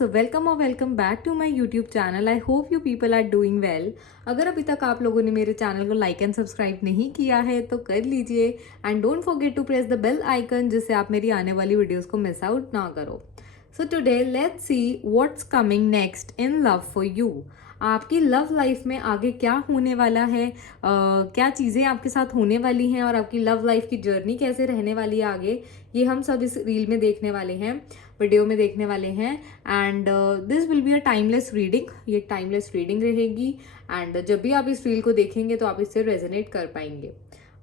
सो welcome और welcome back to my YouTube channel. I hope you people are doing well. अगर अभी तक आप लोगों ने मेरे चैनल को लाइक एंड सब्सक्राइब नहीं किया है तो कर लीजिए and don't forget to press the bell icon जिससे आप मेरी आने वाली वीडियोस को मिस आउट ना करो। So today let's see what's coming next in love for you. आपकी लव लाइफ में आगे क्या होने वाला है, क्या चीज़ें आपके साथ होने वाली हैं और आपकी लव लाइफ की जर्नी कैसे रहने वाली है आगे, ये हम सब इस रील में देखने वाले हैं, वीडियो में देखने वाले हैं। And this will be a timeless reading. ये टाइमलेस रीडिंग रहेगी एंड जब भी आप इस रील को देखेंगे तो आप इससे रेजोनेट कर पाएंगे।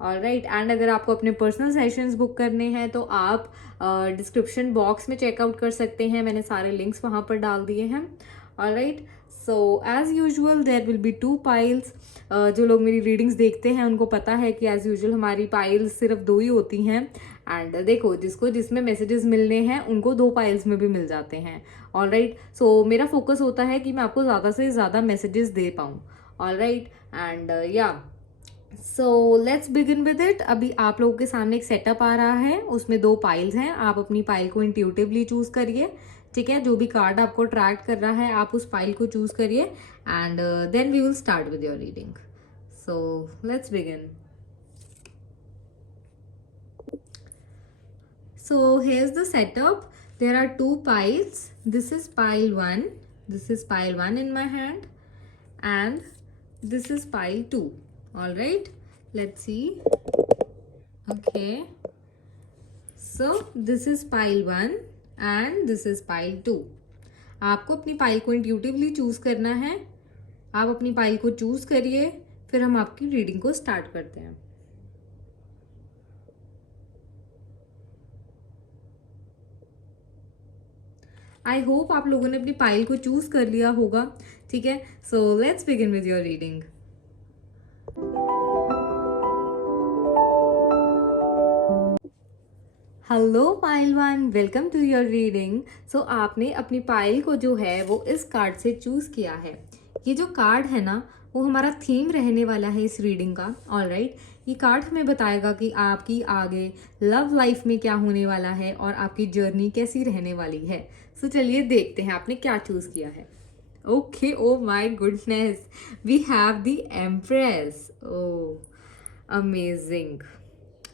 ऑलराइट, एंड अगर आपको अपने पर्सनल सेशंस बुक करने हैं तो आप डिस्क्रिप्शन बॉक्स में चेकआउट कर सकते हैं, मैंने सारे लिंक्स वहाँ पर डाल दिए हैं। Alright, so as usual there will be 2 piles. जो लोग मेरी रीडिंग्स देखते हैं उनको पता है कि एज यूजुअल हमारी पाइल्स सिर्फ 2 ही होती हैं। एंड देखो, जिसमें मैसेजेस मिलने हैं उनको 2 पाइल्स में भी मिल जाते हैं। ऑलराइट, सो मेरा फोकस होता है कि मैं आपको ज़्यादा से ज़्यादा मैसेजेस दे पाऊँ। ऑलराइट, एंड या सो लेट्स बिगिन विद इट। अभी आप लोगों के सामने एक सेटअप आ रहा है, उसमें 2 पाइल्स हैं। आप अपनी पाइल को इंट्यूटिवली चूज करिए, ठीक है। जो भी कार्ड आपको अट्रैक्ट कर रहा है आप उस पाइल को चूज करिए and then we will start with your reading. So let's begin. So here's the setup. There are 2 piles. This is pile 1. This is pile 1 in my hand. And this is pile 2. Alright. Let's see. Okay. So this is pile 1 and this is pile 2. आपको अपनी pile को intuitively choose करना है। आप अपनी pile को choose करिए, फिर हम आपकी रीडिंग को स्टार्ट करते हैं। आई होप आप लोगों ने अपनी पाइल को चूज कर लिया होगा, ठीक है। So let's begin with your reading. Hello pile 1, welcome to your reading. So आपने अपनी पाइल को जो है वो इस कार्ड से चूज किया है। ये जो कार्ड है ना वो हमारा थीम रहने वाला है इस रीडिंग का। ऑलराइट, ये कार्ड हमें बताएगा कि आपकी आगे लव लाइफ में क्या होने वाला है और आपकी जर्नी कैसी रहने वाली है। सो चलिए देखते हैं आपने क्या चूज किया है। Okay, oh my goodness, we have the empress. Oh amazing.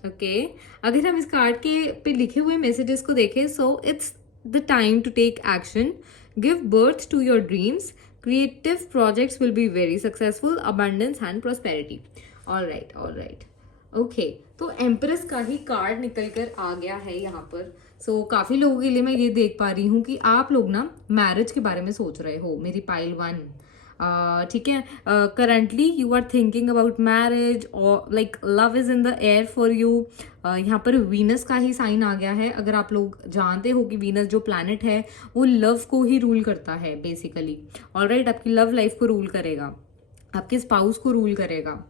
Okay, अगर हम इस कार्ड के पे लिखे हुए मैसेजेस को देखें, so it's the time to take action, give birth to your dreams, creative projects will be very successful, abundance and prosperity. all right okay, तो एम्प्रेस का ही कार्ड निकल कर आ गया है यहाँ पर। सो काफी लोगों के लिए मैं ये देख पा रही हूँ कि आप लोग ना मैरिज के बारे में सोच रहे हो, मेरी पाइल 1, ठीक है। Currently you are thinking about marriage और like love is in the air for you. यहाँ पर वीनस का ही साइन आ गया है। अगर आप लोग जानते हो कि वीनस जो प्लैनेट है वो लव को ही रूल करता है बेसिकली। ऑलराइट, आपकी लव लाइफ को रूल करेगा, आपके स्पाउस को रूल करेगा।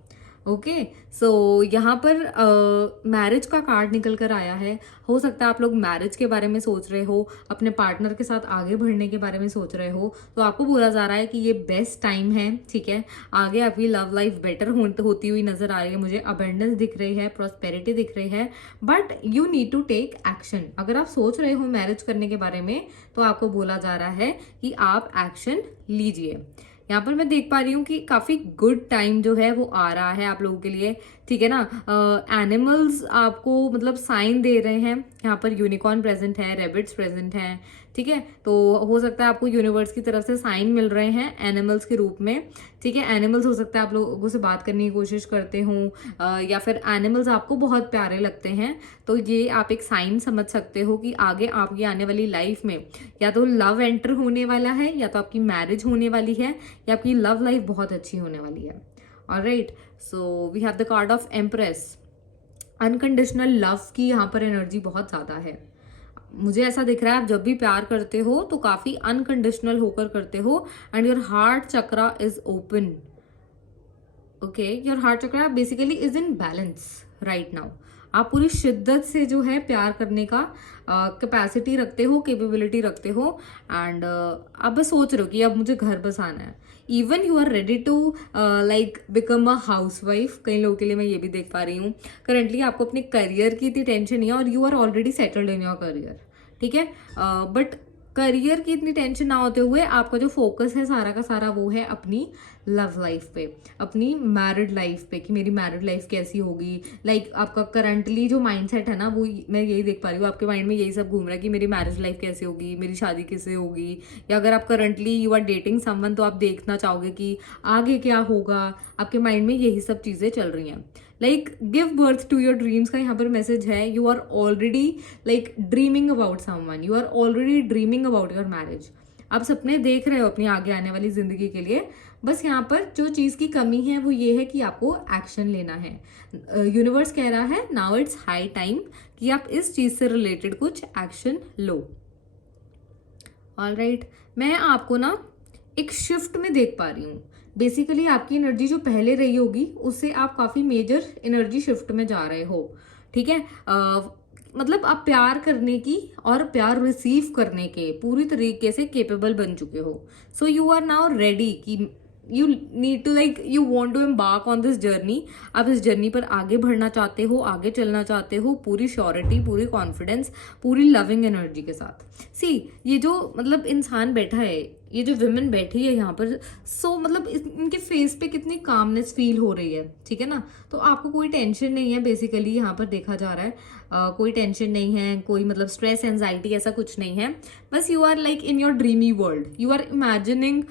ओके, सो यहाँ पर मैरिज का कार्ड निकल कर आया है। हो सकता है आप लोग मैरिज के बारे में सोच रहे हो, अपने पार्टनर के साथ आगे बढ़ने के बारे में सोच रहे हो, तो आपको बोला जा रहा है कि ये बेस्ट टाइम है, ठीक है। आगे आपकी लव लाइफ बेटर होती हुई नजर आ रही है मुझे। अबेंडेंस दिख रही है, प्रॉस्पेरिटी दिख रही है, but you need to take action. अगर आप सोच रहे हो मैरिज करने के बारे में तो आपको बोला जा रहा है कि आप एक्शन लीजिए। यहाँ पर मैं देख पा रही हूँ कि काफी गुड टाइम जो है वो आ रहा है आप लोगों के लिए, ठीक है ना। एनिमल्स आपको मतलब साइन दे रहे हैं। यहाँ पर यूनिकॉर्न प्रेजेंट है, रेबिट्स प्रेजेंट हैं, ठीक है। तो हो सकता है आपको यूनिवर्स की तरफ से साइन मिल रहे हैं एनिमल्स के रूप में, ठीक है। एनिमल्स हो सकता है आप लोगों से बात करने की कोशिश करते हो या फिर एनिमल्स आपको बहुत प्यारे लगते हैं। तो ये आप एक साइन समझ सकते हो कि आगे आपकी आने वाली लाइफ में या तो लव एंटर होने वाला है, या तो आपकी मैरिज होने वाली है, या आपकी लव लाइफ बहुत अच्छी होने वाली है। Alright, so we have the card of empress. Unconditional love की यहाँ पर एनर्जी बहुत ज्यादा है। मुझे ऐसा दिख रहा है आप जब भी प्यार करते हो तो काफी अनकंडीशनल होकर करते हो and your heart chakra is open. Okay, your heart chakra basically is in balance right now. आप पूरी शिद्दत से जो है प्यार करने का कैपेसिटी रखते हो, कैपेबिलिटी रखते हो एंड आप बस सोच रहे हो कि अब मुझे घर बसाना है। Even you are ready to like become a housewife. कई लोगों के लिए मैं ये भी देख पा रही हूँ करंटली आपको अपने करियर की इतनी टेंशन नहीं है और you are already settled in your career, ठीक है। बट करियर की इतनी टेंशन ना होते हुए आपका जो फोकस है सारा का सारा वो है अपनी लव लाइफ पे, अपनी मैरिड लाइफ पे, कि मेरी मैरिड लाइफ कैसी होगी। लाइक आपका करंटली जो माइंडसेट है ना, वो मैं यही देख पा रही हूँ आपके माइंड में यही सब घूम रहा है कि मेरी मैरिज लाइफ कैसी होगी, मेरी शादी कैसे होगी। या अगर आप currently you are dating someone तो आप देखना चाहोगे कि आगे क्या होगा। आपके माइंड में यही सब चीज़ें चल रही हैं। Like give birth to your dreams का यहाँ पर मैसेज है। You are already like dreaming about someone, you are already dreaming about your marriage. आप सपने देख रहे हो अपनी आगे आने वाली जिंदगी के लिए। बस यहाँ पर जो चीज़ की कमी है वो ये है कि आपको एक्शन लेना है। यूनिवर्स कह रहा है नाउ इट्स हाई टाइम कि आप इस चीज़ से रिलेटेड कुछ एक्शन लो। ऑलराइट, मैं आपको ना एक शिफ्ट में देख पा रही हूँ। बेसिकली आपकी एनर्जी जो पहले रही होगी उससे आप काफ़ी मेजर एनर्जी शिफ्ट में जा रहे हो। ठीक है, मतलब आप प्यार करने की और प्यार रिसीव करने के पूरी तरीके से केपेबल बन चुके हो। So you are now ready कि you need to like you want to embark on this journey. आप इस जर्नी पर आगे बढ़ना चाहते हो, आगे चलना चाहते हो पूरी श्योरिटी, पूरी कॉन्फिडेंस, पूरी लविंग एनर्जी के साथ। सी ये जो मतलब इंसान बैठा है, ये जो विमेन बैठी है यहाँ पर, सो मतलब इनके फेस पे कितनी कामनेस फील हो रही है। ठीक है ना, तो आपको कोई टेंशन नहीं है बेसिकली यहाँ पर देखा जा रहा है। कोई टेंशन नहीं है, कोई मतलब स्ट्रेस एंजाइटी ऐसा कुछ नहीं है। बस you are like in your dreamy world, you are imagining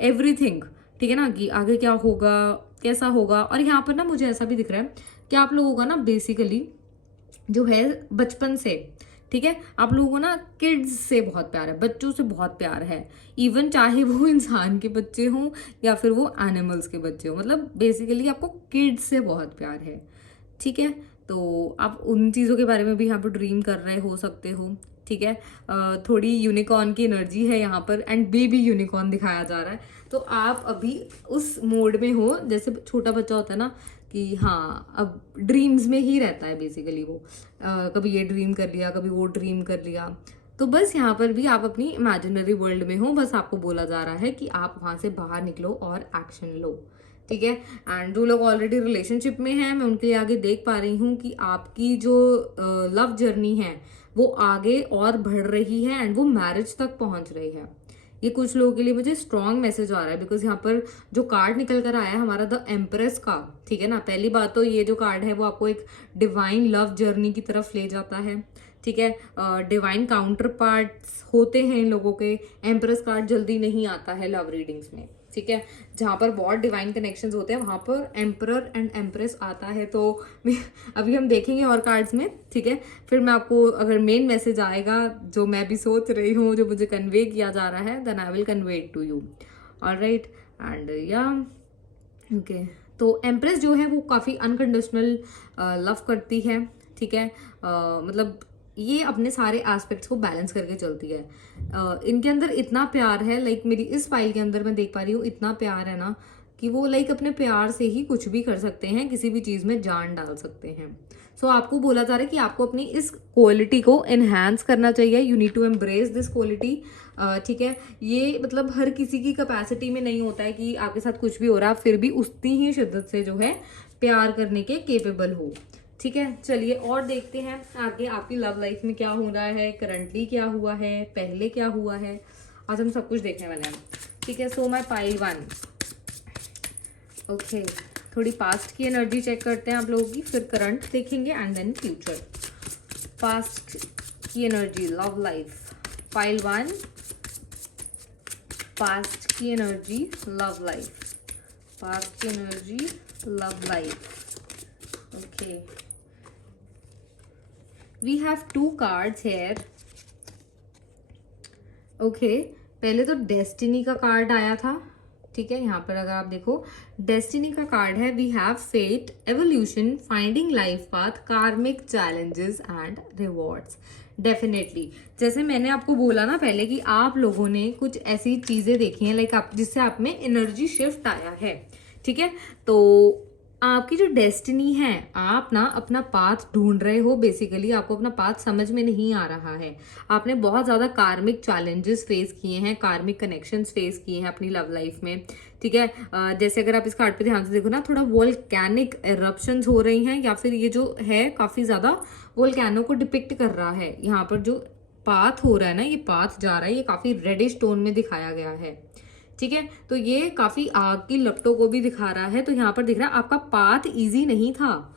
everything. ठीक है ना, कि आगे क्या होगा, कैसा होगा। और यहाँ पर ना मुझे ऐसा भी दिख रहा है कि आप लोगों का ना बेसिकली जो है बचपन से, ठीक है, आप लोगों को ना किड्स से बहुत प्यार है, बच्चों से बहुत प्यार है। इवन चाहे वो इंसान के बच्चे हों या फिर वो एनिमल्स के बच्चे हों, मतलब बेसिकली आपको किड्स से बहुत प्यार है। ठीक है, तो आप उन चीज़ों के बारे में भी यहाँ पर ड्रीम कर रहे हो सकते हो। ठीक है, थोड़ी यूनिकॉर्न की एनर्जी है यहाँ पर एंड बेबी यूनिकॉर्न दिखाया जा रहा है। तो आप अभी उस मोड में हो जैसे छोटा बच्चा होता है ना, कि हाँ अब ड्रीम्स में ही रहता है बेसिकली वो। कभी ये ड्रीम कर लिया, कभी वो ड्रीम कर लिया। तो बस यहाँ पर भी आप अपनी इमेजिनरी वर्ल्ड में हो। बस आपको बोला जा रहा है कि आप वहाँ से बाहर निकलो और एक्शन लो। ठीक है, एंड जो लोग ऑलरेडी रिलेशनशिप में हैं, मैं उनके लिए आगे देख पा रही हूँ कि आपकी जो लव जर्नी है वो आगे और बढ़ रही है एंड वो मैरिज तक पहुंच रही है। ये कुछ लोगों के लिए मुझे स्ट्रॉन्ग मैसेज आ रहा है बिकॉज यहाँ पर जो कार्ड निकल कर आया है हमारा द एम्प्रेस का। ठीक है ना, पहली बात तो ये जो कार्ड है वो आपको एक डिवाइन लव जर्नी की तरफ ले जाता है। ठीक है, डिवाइन काउंटर पार्ट्स होते हैं इन लोगों के। एम्प्रेस कार्ड जल्दी नहीं आता है लव रीडिंग्स में। ठीक है, जहाँ पर बहुत डिवाइन कनेक्शंस होते हैं वहां पर एम्परर एंड एम्प्रेस आता है। तो अभी हम देखेंगे और कार्ड्स में। ठीक है, फिर मैं आपको अगर मेन मैसेज आएगा जो मैं भी सोच रही हूँ, जो मुझे कन्वे किया जा रहा है, then I will convey it to you. Alright, and या ओके, तो एम्प्रेस जो है वो काफ़ी अनकंडीशनल लव करती है। ठीक है, मतलब ये अपने एस्पेक्ट्स एस्पेक्ट्स को बैलेंस करके चलती है। इनके अंदर इतना प्यार है, लाइक मेरी इस फाइल के अंदर मैं देख पा रही हूँ इतना प्यार है ना कि वो लाइक अपने प्यार से ही कुछ भी कर सकते हैं, किसी भी चीज़ में जान डाल सकते हैं। सो आपको बोला जा रहा है कि आपको अपनी इस क्वालिटी को एनहांस करना चाहिए। You need to embrace this quality. ठीक है, ये मतलब हर किसी की कैपेसिटी में नहीं होता है कि आपके साथ कुछ भी हो रहा है फिर भी उतनी ही शिद्दत से जो है प्यार करने के केपेबल हो। ठीक है, चलिए और देखते हैं आगे आपकी लव लाइफ में क्या हो रहा है, करंटली क्या हुआ है, पहले क्या हुआ है। आज हम सब कुछ देखने वाले हैं। ठीक है, सो माय पाइल 1। ओके, थोड़ी पास्ट की एनर्जी चेक करते हैं आप लोगों की, फिर करंट देखेंगे एंड देन फ्यूचर। पास्ट की energy love life, pile 1। Past की एनर्जी लव लाइफ, पास्ट की energy love life. Okay, we have 2 cards here. Okay, पहले तो डेस्टिनी का कार्ड आया था। ठीक है, यहाँ पर अगर आप देखो डेस्टिनी का कार्ड है, we have fate, evolution, finding life path, karmic challenges and rewards. Definitely जैसे मैंने आपको बोला ना पहले कि आप लोगों ने कुछ ऐसी चीजें देखी हैं लाइक आप जिससे आप में एनर्जी शिफ्ट आया है। ठीक है, तो आपकी जो डेस्टिनी है, आप ना अपना पाथ ढूंढ रहे हो। बेसिकली आपको अपना पाथ समझ में नहीं आ रहा है। आपने बहुत ज़्यादा कार्मिक चैलेंजेस फेस किए हैं, कार्मिक कनेक्शंस फेस किए हैं अपनी लव लाइफ में। ठीक है, जैसे अगर आप इस कार्ड पे ध्यान से देखो ना, थोड़ा वोल्केनिक एरप्शंस हो रही हैं या फिर ये जो है काफ़ी ज़्यादा वोल्केनो को डिपिक्ट कर रहा है। यहाँ पर जो पाथ हो रहा है ना, ये पाथ जा रहा है, ये काफी रेडिश टोन में दिखाया गया है। ठीक है, तो ये काफी आग की लपटों को भी दिखा रहा है। तो यहाँ पर दिख रहा है आपका पाथ इजी नहीं था।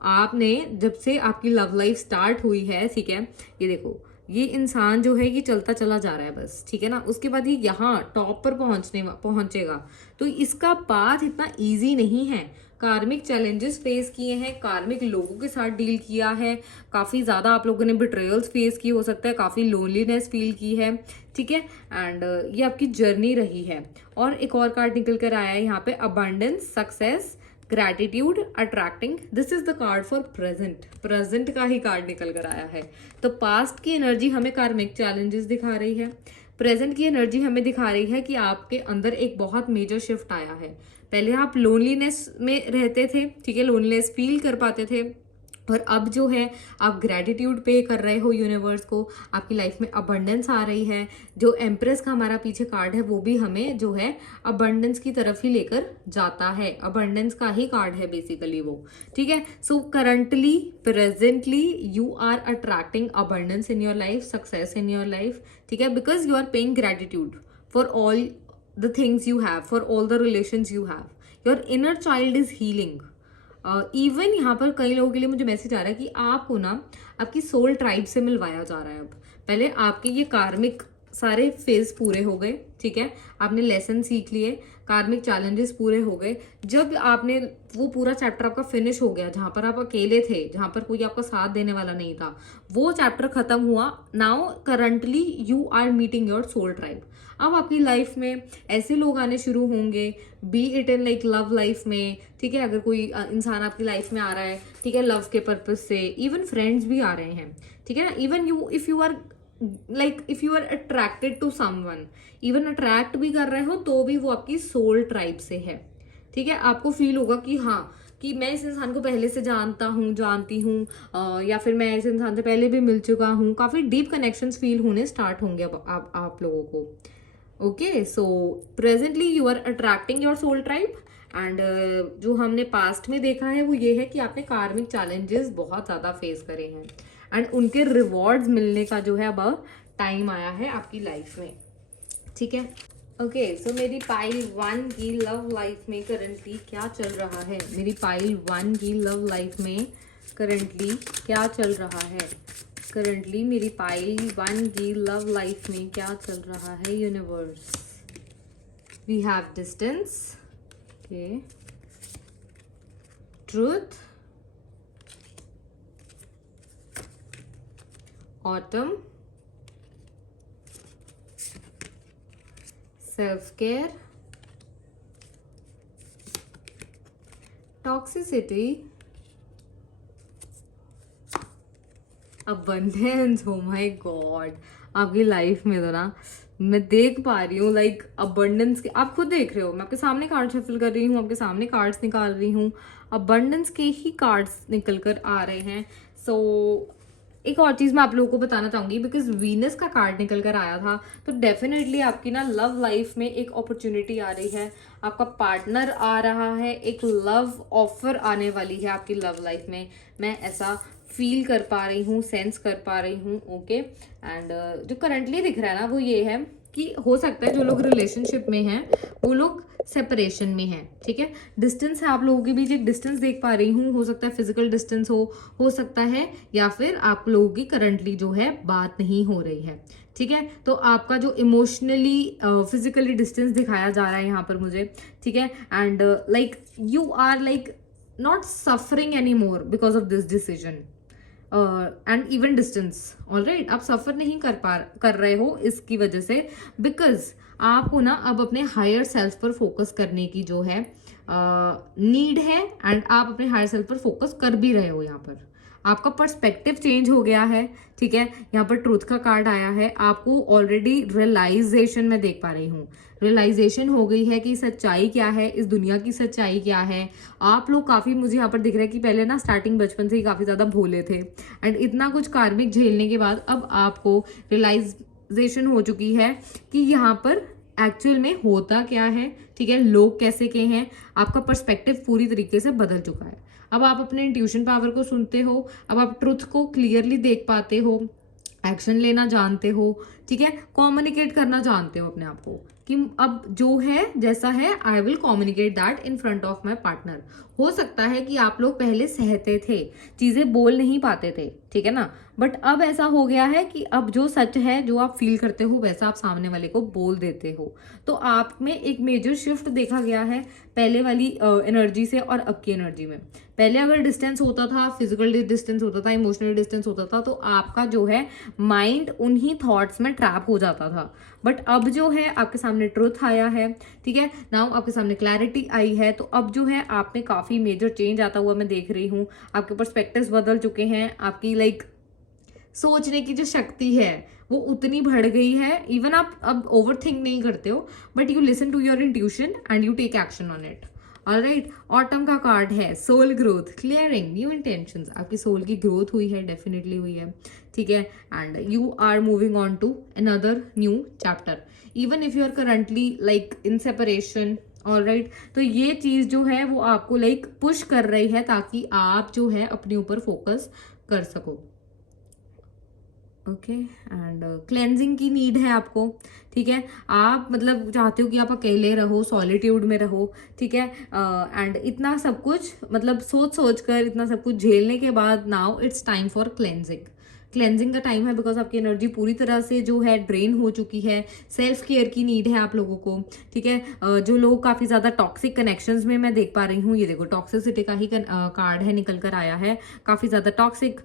आपने जब से आपकी लव लाइफ स्टार्ट हुई है, ठीक है, ये देखो ये इंसान जो है ये चलता चला जा रहा है बस, ठीक है ना। उसके बाद ये यहाँ टॉप पर पहुंचेगा। तो इसका पाथ इतना इजी नहीं है। कार्मिक चैलेंजेस फेस किए हैं, कार्मिक लोगों के साथ डील किया है, काफी ज्यादा आप लोगों ने बिट्रेयल्स फेस की, हो सकता है काफी लोनलीनेस फील की है, ठीक है। एंड ये आपकी जर्नी रही है। और एक और कार्ड निकल कर आया है यहाँ पे, abundance, success, gratitude, attracting. This is the card for present. Present का ही कार्ड निकल कर आया है। तो पास्ट की एनर्जी हमें कार्मिक चैलेंजेस दिखा रही है, प्रेजेंट की एनर्जी हमें दिखा रही है कि आपके अंदर एक बहुत मेजर शिफ्ट आया है। पहले आप लोनलीनेस में रहते थे, ठीक है, लोनलीनेस फील कर पाते थे, और अब जो है आप ग्रैटिट्यूड पे कर रहे हो यूनिवर्स को, आपकी लाइफ में अबंडेंस आ रही है। जो एम्प्रेस का हमारा पीछे कार्ड है वो भी हमें जो है अबंडेंस की तरफ ही लेकर जाता है, अबंडेंस का ही कार्ड है बेसिकली वो, ठीक है। So currently presently you are attracting abundance in your life, success in your life, ठीक है, because you are paying gratitude for all the things you have, for all the relations you have. Your inner child is healing. Even यहाँ पर कई लोगों के लिए मुझे message आ रहा है कि आपको ना आपकी सोल ट्राइब से मिलवाया जा रहा है। अब पहले आपके ये कार्मिक सारे फेज पूरे हो गए, ठीक है, आपने लेसन सीख लिए, कार्मिक चैलेंजेस पूरे हो गए। जब आपने वो पूरा चैप्टर आपका फिनिश हो गया, जहां पर आप अकेले थे, जहां पर कोई आपका साथ देने वाला नहीं था, वो चैप्टर खत्म हुआ। Now currently you are meeting your soul tribe. अब आपकी लाइफ में ऐसे लोग आने शुरू होंगे, be it in like love life में, ठीक है, अगर कोई इंसान आपकी लाइफ में आ रहा है, ठीक है, लव के पर्पज से, इवन फ्रेंड्स भी आ रहे हैं, ठीक है ना। Even you if you are attracted to someone, even attract भी कर रहे हो तो भी वो आपकी सोल ट्राइब से है, ठीक है। आपको फील होगा कि हाँ, कि मैं इस इंसान को पहले से जानती हूँ, या फिर मैं इस इंसान से पहले भी मिल चुका हूँ। काफी डीप कनेक्शंस फील होने स्टार्ट होंगे अब आप लोगों को। Okay, so presently you are attracting your soul tribe. And जो हमने पास्ट में देखा है वो ये है कि आपने कार्मिक चैलेंजेस बहुत ज्यादा फेस करे हैं, एंड उनके रिवॉर्ड्स मिलने का जो है अब टाइम आया है आपकी लाइफ में, ठीक है। ओके, सो मेरी पाइल 1 की लव लाइफ में करंटली क्या चल रहा है? मेरी पाइल 1 की लव लाइफ में करंटली क्या चल रहा है? करंटली मेरी पाइल 1 की लव लाइफ में क्या चल रहा है universe? We have distance, okay, truth, autumn, self care, toxicity, abundance. Oh my god, आपकी लाइफ में तो ना मैं देख पा रही हूँ लाइक अबंडेंस के, आप खुद देख रहे हो, मैं आपके सामने कार्ड शफल कर रही हूँ, आपके सामने कार्ड्स निकाल रही हूँ, अबंडेंस के ही कार्ड्स निकल कर आ रहे हैं। सो एक और चीज मैं आप लोगों को बताना चाहूंगी, बिकॉज वीनस का कार्ड निकल कर आया था, तो डेफिनेटली आपकी ना लव लाइफ में एक अपॉर्चुनिटी आ रही है, आपका पार्टनर आ रहा है, एक लव ऑफर आने वाली है आपकी लव लाइफ में। मैं ऐसा फील कर पा रही हूँ, सेंस कर पा रही हूँ, ओके। एंड जो करंटली दिख रहा है ना वो ये है कि हो सकता है जो लोग रिलेशनशिप में हैं वो लोग सेपरेशन में हैं, ठीक है। डिस्टेंस है आप लोगों के बीच, एक डिस्टेंस देख पा रही हूँ, हो सकता है फिजिकल डिस्टेंस हो सकता है, या फिर आप लोगों की करंटली जो है बात नहीं हो रही है, ठीक है। तो आपका जो इमोशनली फिजिकली डिस्टेंस दिखाया जा रहा है यहाँ पर मुझे, ठीक है। And like you are like not suffering any more because of this decision and even distance, alright, आप सफर नहीं कर रहे हो इसकी वजह से, बिकॉज आपको ना अब अपने हायर सेल्फ पर फोकस करने की जो है नीड है, एंड आप अपने हायर सेल्फ पर फोकस कर भी रहे हो। यहाँ पर आपका पर्सपेक्टिव चेंज हो गया है, ठीक है। यहाँ पर ट्रूथ का कार्ड आया है, आपको ऑलरेडी रियलाइजेशन में देख पा रही हूँ, रियलाइजेशन हो गई है कि सच्चाई क्या है, इस दुनिया की सच्चाई क्या है। आप लोग काफी, मुझे यहाँ पर दिख रहा है कि पहले ना स्टार्टिंग बचपन से ही काफी ज्यादा भोले थे, एंड इतना कुछ कार्मिक झेलने के बाद अब आपको रियलाइजेशन हो चुकी है कि यहाँ पर एक्चुअल में होता क्या है, ठीक है, लोग कैसे के हैं। आपका पर्सपेक्टिव पूरी तरीके से बदल चुका है। अब आप अपने इंट्यूशन पावर को सुनते हो, अब आप ट्रुथ को क्लियरली देख पाते हो, एक्शन लेना जानते हो, ठीक है, कम्युनिकेट करना जानते हो अपने आप को कि अब जो है जैसा है I will communicate that in front of my partner. हो सकता है कि आप लोग पहले सहते थे, चीजें बोल नहीं पाते थे, ठीक है ना, बट अब ऐसा हो गया है कि अब जो सच है, जो आप फील करते हो वैसा आप सामने वाले को बोल देते हो। तो आप में एक मेजर शिफ्ट देखा गया है पहले वाली एनर्जी से और अब की एनर्जी में। पहले अगर डिस्टेंस होता था, फिजिकल डिस्टेंस होता था, इमोशनल डिस्टेंस होता था, तो आपका जो है माइंड उन्हीं थॉट्स में ट्रैप हो जाता था। बट अब जो है आपके सामने ट्रुथ आया है, ठीक है, नाउ आपके सामने क्लैरिटी आई है, तो अब जो है आप में काफी मेजर चेंज आता हुआ मैं देख रही हूँ। आपके पर्सपेक्टिव्स बदल चुके हैं, आपकी सोचने की जो शक्ति है वो उतनी बढ़ गई है। इवन आप अब ओवर थिंक नहीं करते हो, but you listen to your intuition and you take action on it. Alright, autumn का कार्ड है soul growth, clearing new intentions. आपकी सोल की ग्रोथ हुई है, डेफिनेटली हुई है, ठीक है, and you are moving on to another new chapter even if you are currently in separation. Alright, तो ये चीज जो है वो आपको पुश कर रही है ताकि आप जो है अपने ऊपर फोकस कर सको। ओके, एंड क्लेंजिंग की नीड है आपको, ठीक है, आप चाहते हो कि आप अकेले रहो, सॉलिट्यूड में रहो, ठीक है, एंड इतना सब कुछ सोच सोच कर इतना सब कुछ झेलने के बाद now it's time for cleansing. Cleansing का टाइम है बिकॉज आपकी एनर्जी पूरी तरह से जो है ड्रेन हो चुकी है। सेल्फ केयर की नीड है आप लोगों को, ठीक है, जो लोग काफी ज्यादा टॉक्सिक कनेक्शंस में मैं देख पा रही हूँ, ये देखो टॉक्सिसिटी का ही कार्ड है, निकल कर आया है। काफी ज्यादा टॉक्सिक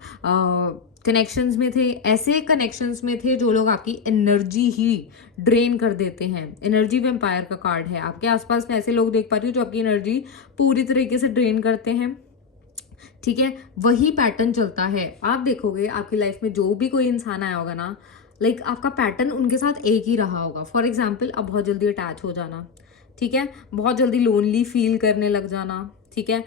कनेक्शंस में थे, ऐसे कनेक्शंस में थे जो लोग आपकी एनर्जी ही ड्रेन कर देते हैं। एनर्जी वेम्पायर का कार्ड है, आपके आसपास में ऐसे लोग देख पा रही हो जो आपकी एनर्जी पूरी तरीके से ड्रेन करते हैं, ठीक है, वही पैटर्न चलता है। आप देखोगे आपकी लाइफ में जो भी कोई इंसान आया होगा ना, आपका पैटर्न उनके साथ एक ही रहा होगा। फॉर एग्जाम्पल, अब बहुत जल्दी अटैच हो जाना, ठीक है, बहुत जल्दी लोनली फील करने लग जाना, ठीक है,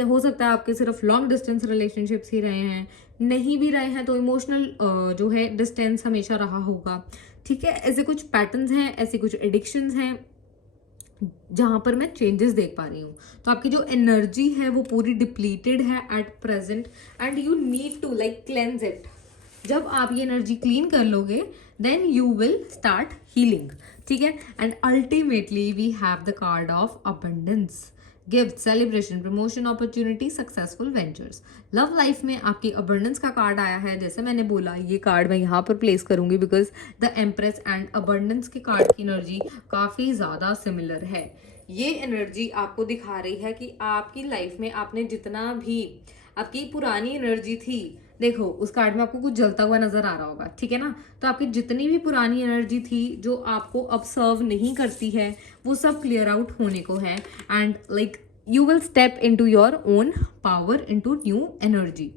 हो सकता है आपके सिर्फ लॉन्ग डिस्टेंस रिलेशनशिप्स ही रहे हैं, नहीं भी रहे हैं तो इमोशनल जो है डिस्टेंस हमेशा रहा होगा, ठीक है। ऐसे कुछ पैटर्न्स हैं, ऐसे कुछ एडिक्शंस हैं जहां पर मैं चेंजेस देख पा रही हूँ। तो आपकी जो एनर्जी है वो पूरी डिप्लीटेड है at present and you need to cleanse it. जब आप ये एनर्जी क्लीन कर लोगे then you will start healing, ठीक है, and ultimately we have the card of abundance, gift, celebration, promotion, opportunity, successful ventures. Love life में आपकी abundance का कार्ड आया है। जैसे मैंने बोला ये कार्ड मैं यहाँ पर प्लेस करूंगी because the empress and abundance के कार्ड की एनर्जी काफी ज्यादा सिमिलर है। ये एनर्जी आपको दिखा रही है कि आपकी लाइफ में आपने जितना भी आपकी पुरानी एनर्जी थी, देखो उस कार्ड में आपको कुछ जलता हुआ नजर आ रहा होगा, ठीक है ना, तो आपकी जितनी भी पुरानी एनर्जी थी जो आपको अब सर्व नहीं करती है वो सब क्लियर आउट होने को है and you will step into your own power, into new energy,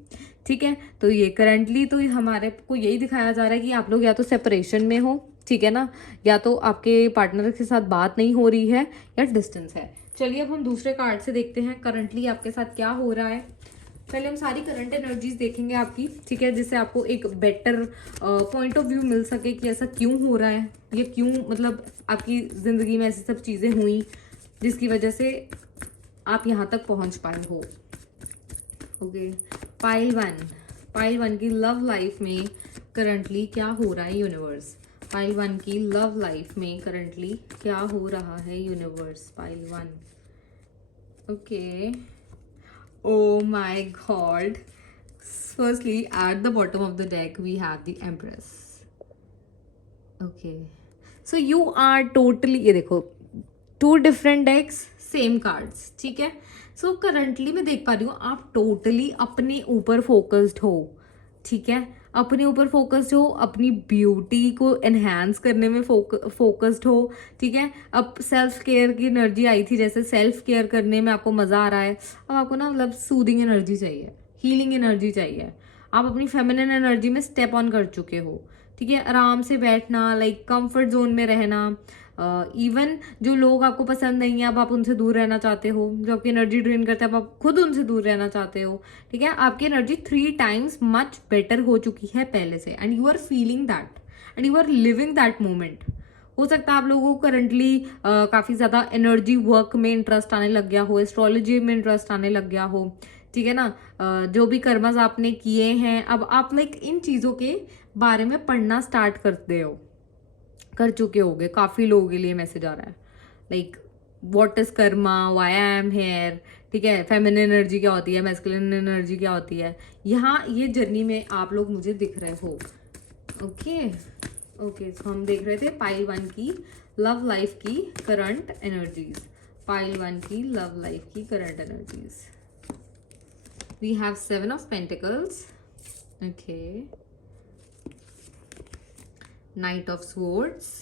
ठीक है। तो ये करंटली तो हमारे को यही दिखाया जा रहा है कि आप लोग या तो सेपरेशन में हो, ठीक है ना, या तो आपके पार्टनर के साथ बात नहीं हो रही है या डिस्टेंस है। चलिए अब हम दूसरे कार्ड से देखते हैं करंटली आपके साथ क्या हो रहा है। पहले हम सारी करंट एनर्जीज देखेंगे आपकी, ठीक है, जिससे आपको एक बेटर पॉइंट ऑफ व्यू मिल सके कि ऐसा क्यों हो रहा है, ये क्यों आपकी जिंदगी में ऐसी सब चीजें हुई जिसकी वजह से आप यहाँ तक पहुंच पाए हो। ओके, पाइल वन की लव लाइफ में करंटली क्या हो रहा है यूनिवर्स। पाइल वन की लव लाइफ में करंटली क्या हो रहा है universe. Pile one, okay, oh my god, firstly at the bottom of the deck we have the Empress. Okay, so you are totally, ये देखो two different decks same cards, ठीक है। So currently मैं देख पा रही हूँ आप टोटली अपने ऊपर फोकस्ड हो, ठीक है, अपने ऊपर फोकस्ड हो, अपनी ब्यूटी को एनहांस करने में फोकस्ड हो, ठीक है। अब सेल्फ केयर की एनर्जी आई थी, जैसे सेल्फ केयर करने में आपको मजा आ रहा है। अब आपको ना सूदिंग एनर्जी चाहिए, हीलिंग एनर्जी चाहिए। आप अपनी फेमिनिन एनर्जी में स्टेप ऑन कर चुके हो, ठीक है, आराम से बैठना, कंफर्ट जोन में रहना। इवन जो लोग आपको पसंद नहीं है अब आप उनसे दूर रहना चाहते हो, जो आपकी एनर्जी ड्रेन करते हैं अब आप खुद उनसे दूर रहना चाहते हो, ठीक है। आपकी एनर्जी 3 times मच बेटर हो चुकी है पहले से and you are feeling that and you are living that moment. हो सकता है आप लोगों को करंटली काफी ज्यादा एनर्जी वर्क में इंटरेस्ट आने लग गया हो, एस्ट्रोलॉजी में इंटरेस्ट आने लग गया हो, ठीक है ना। जो भी कर्मस आपने किए हैं, अब आप लाइक इन चीज़ों के बारे में पढ़ना स्टार्ट कर चुके होगे। काफ़ी लोगों के लिए मैसेज आ रहा है like what is Karma, why I am here, ठीक है, फेमिनिन एनर्जी क्या होती है, मैस्कुलिन एनर्जी क्या होती है। यहाँ ये जर्नी में आप लोग मुझे दिख रहे हो। ओके ओके, तो हम देख रहे थे पाइल 1 की लव लाइफ की करंट एनर्जीज। पाइल 1 की लव लाइफ की current energies. We have 7 of pentacles, okay, knight of swords,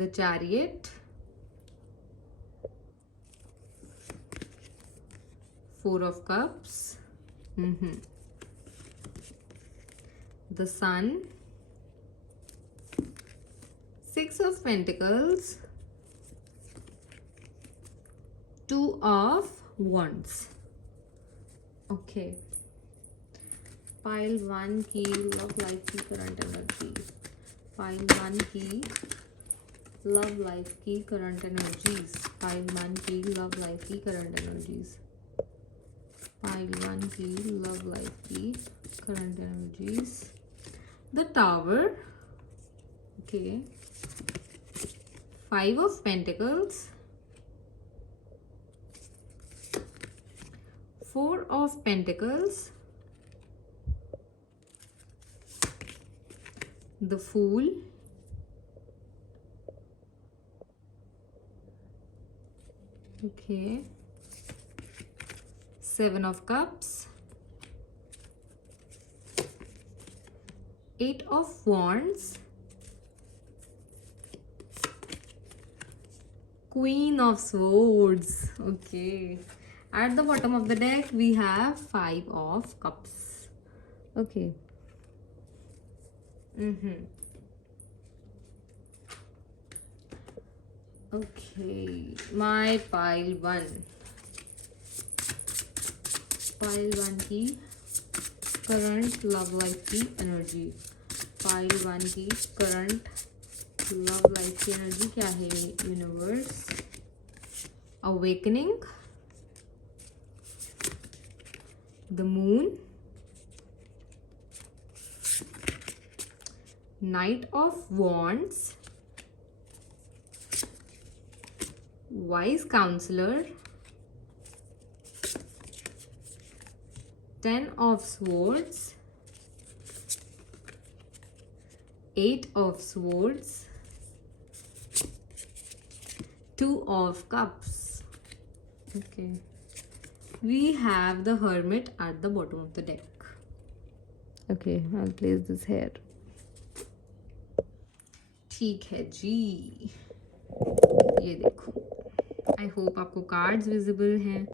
the chariot, 4 of cups, the sun, 6 of pentacles, 2 of wands। Okay, pile 1 की लव लाइफ की current energy, pile 1 की love life की current energies, pile 1 की love life की current energies, pile 1 की love life की current energies. The tower, okay, 5 of pentacles, 4 of pentacles, the fool, okay, 7 of cups, 8 of wands, queen of swords, okay, at the bottom of the deck we have 5 of cups, okay, okay, my pile 1 की current love life की energy, pile 1 की current love life की energy क्या है universe. Awakening, the moon, night of wands, wise counselor, 10 of swords, 8 of swords, 2 of cups, okay, we have the hermit at the bottom of the deck, okay, I'll place this here, ठीक है जी। ये देखो, I hope आपको cards visible हैं।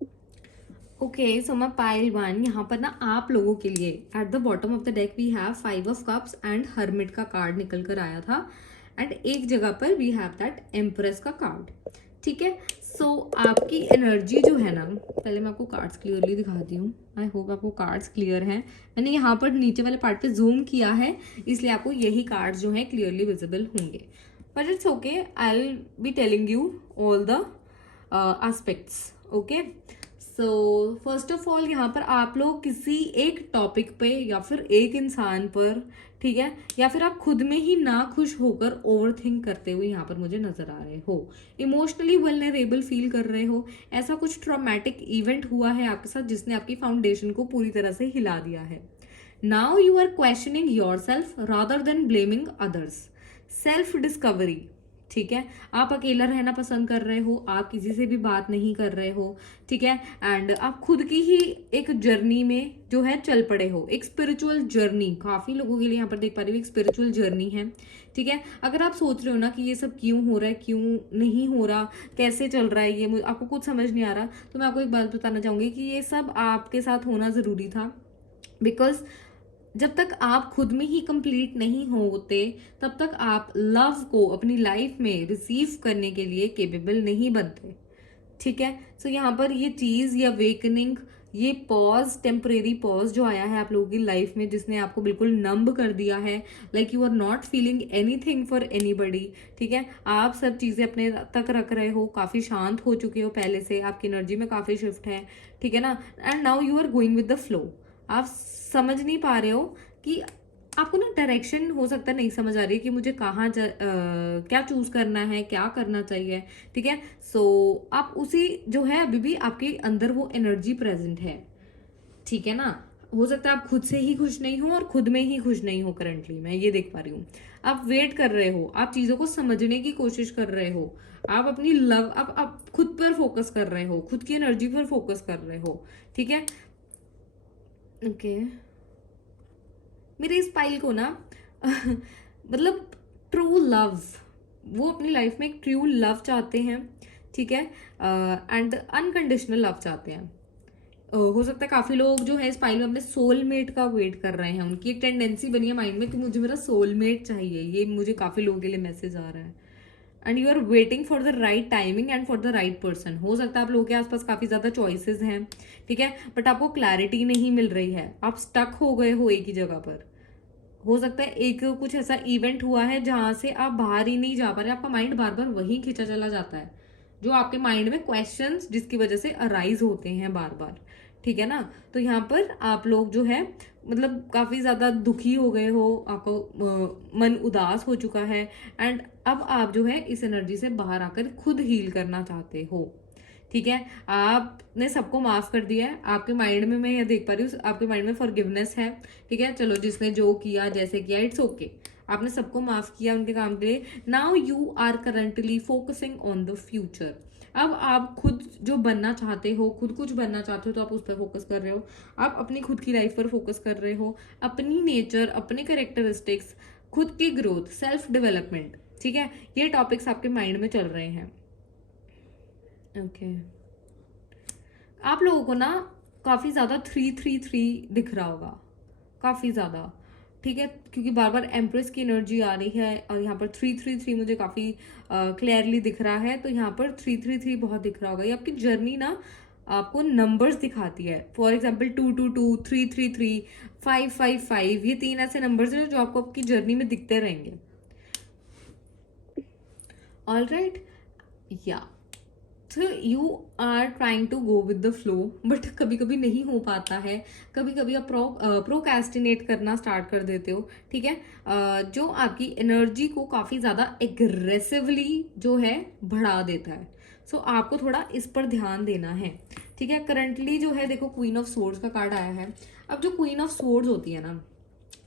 Okay, सो मैं pile 1 यहाँ पर ना आप लोगों के लिए at the bottom of the deck we have 5 of cups and hermit का कार्ड निकल कर आया था, एंड एक जगह पर वी हैव दैट एम्प्रेस का कार्ड, ठीक है। सो आपकी एनर्जी जो है ना, पहले मैं आपको कार्ड्स क्लियरली दिखाती हूँ। आई होप आपको कार्ड्स क्लियर हैं। मैंने यहाँ पर नीचे वाले पार्ट पे जूम किया है, इसलिए आपको यही कार्ड्स जो है क्लियरली विजिबल होंगे, but it's okay, I will be telling you all the aspects, okay. So first of all यहाँ पर आप लोग किसी एक टॉपिक पे या फिर एक इंसान पर, ठीक है, या फिर आप खुद में ही ना खुश होकर ओवर थिंक करते हुए यहाँ पर मुझे नजर आ रहे हो, इमोशनली वल्नरेबल फील कर रहे हो। ऐसा कुछ ट्रॉमेटिक इवेंट हुआ है आपके साथ जिसने आपकी फाउंडेशन को पूरी तरह से हिला दिया है। Now you are questioning yourself rather than blaming others, self discovery, ठीक है। आप अकेला रहना पसंद कर रहे हो, आप किसी से भी बात नहीं कर रहे हो, ठीक है, एंड आप खुद की ही एक जर्नी में जो है चल पड़े हो, एक स्पिरिचुअल जर्नी। काफी लोगों के लिए यहाँ पर देख पा रही हूँ एक स्पिरिचुअल जर्नी है, ठीक है। अगर आप सोच रहे हो ना कि ये सब क्यों हो रहा है, क्यों नहीं हो रहा, कैसे चल रहा है ये, आपको कुछ समझ नहीं आ रहा, तो मैं आपको एक बात बताना चाहूंगी कि ये सब आपके साथ होना जरूरी था, बिकॉज जब तक आप खुद में ही कंप्लीट नहीं होते तब तक आप लव को अपनी लाइफ में रिसीव करने के लिए केपेबल नहीं बनते, ठीक है। सो यहाँ पर ये चीज या वेकनिंग ये पॉज, टेम्परेरी पॉज जो आया है आप लोगों की लाइफ में, जिसने आपको बिल्कुल नंब कर दिया है, like you are not feeling anything for anybody, ठीक है। आप सब चीज़ें अपने तक रख रहे हो, काफ़ी शांत हो चुके हो पहले से, आपकी एनर्जी में काफ़ी शिफ्ट है, ठीक है ना। And now you are going with the flow. आप समझ नहीं पा रहे हो कि आपको ना डायरेक्शन हो सकता है नहीं समझ आ रही है कि मुझे क्या चूज करना है, क्या करना चाहिए, ठीक है। सो आप उसी जो है, अभी भी आपके अंदर वो एनर्जी प्रेजेंट है, ठीक है ना। हो सकता है आप खुद से ही खुश नहीं हो और खुद में ही खुश नहीं हो करंटली, मैं ये देख पा रही हूँ। आप वेट कर रहे हो, आप चीजों को समझने की कोशिश कर रहे हो, आप अपनी लव, आप खुद पर फोकस कर रहे हो, खुद की एनर्जी पर फोकस कर रहे हो, ठीक है। ओके, मेरे इस पाइल को ना मतलब ट्रू लव, वो अपनी लाइफ में एक ट्रू लव चाहते हैं, ठीक है, एंड अनकंडीशनल लव चाहते हैं। हो सकता है काफी लोग जो है इस पाइल में अपने सोलमेट का वेट कर रहे हैं, उनकी एक टेंडेंसी बनी है माइंड में कि मुझे मेरा सोलमेट चाहिए, ये मुझे काफी लोगों के लिए मैसेज आ रहा है। And you are waiting for the right timing and for the right person. हो सकता है आप लोगों के आसपास काफी ज्यादा चॉइसेस हैं, ठीक है, बट आपको क्लैरिटी नहीं मिल रही है, आप स्टक हो गए हो एक ही जगह पर। हो सकता है एक कुछ ऐसा इवेंट हुआ है जहां से आप बाहर ही नहीं जा पा रहे, आपका माइंड बार बार वहीं खींचा चला जाता है, जो आपके माइंड में क्वेश्चंस जिसकी वजह से अराइज होते हैं बार बार, ठीक है ना। तो यहाँ पर आप लोग जो है मतलब काफी ज्यादा दुखी हो गए हो, आपको मन उदास हो चुका है, एंड अब आप जो है इस एनर्जी से बाहर आकर खुद हील करना चाहते हो, ठीक है। आपने सबको माफ कर दिया है, आपके माइंड में मैं ये देख पा रही हूँ, आपके माइंड में फॉरगिवनेस है, ठीक है। चलो, जिसने जो किया जैसे किया इट्स ओके, आपने सबको माफ किया उनके काम के लिए। Now you are currently focusing on the future. अब आप खुद जो बनना चाहते हो, खुद कुछ बनना चाहते हो, तो आप उस पर फोकस कर रहे हो, आप अपनी खुद की लाइफ पर फोकस कर रहे हो, अपनी नेचर, अपने कैरेक्टरिस्टिक्स, खुद की ग्रोथ, सेल्फ डेवलपमेंट, ठीक है, ये टॉपिक्स आपके माइंड में चल रहे हैं। ओके, आप लोगों को ना काफी ज्यादा 333 दिख रहा होगा, काफी ज्यादा, ठीक है, क्योंकि बार बार एम्प्रेस की एनर्जी आ रही है और यहाँ पर 333 मुझे काफी क्लियरली दिख रहा है, तो यहाँ पर 333 बहुत दिख रहा होगा। ये आपकी जर्नी ना आपको नंबर्स दिखाती है। फॉर एग्जाम्पल 222, 333, 555, ये 3 ऐसे नंबर्स हैं जो आपको आपकी जर्नी में दिखते रहेंगे। ऑल राइट, या तो you are trying to go with the flow, but कभी कभी नहीं हो पाता है, कभी कभी आप प्रोकैस्टिनेट करना स्टार्ट कर देते हो, ठीक है, जो आपकी एनर्जी को काफी ज्यादा एग्रेसिवली जो है बढ़ा देता है। सो आपको थोड़ा इस पर ध्यान देना है, ठीक है। करंटली जो है देखो, क्वीन ऑफ सोर्ड्स का कार्ड आया है। अब जो क्वीन ऑफ सोर्ड्स होती है ना,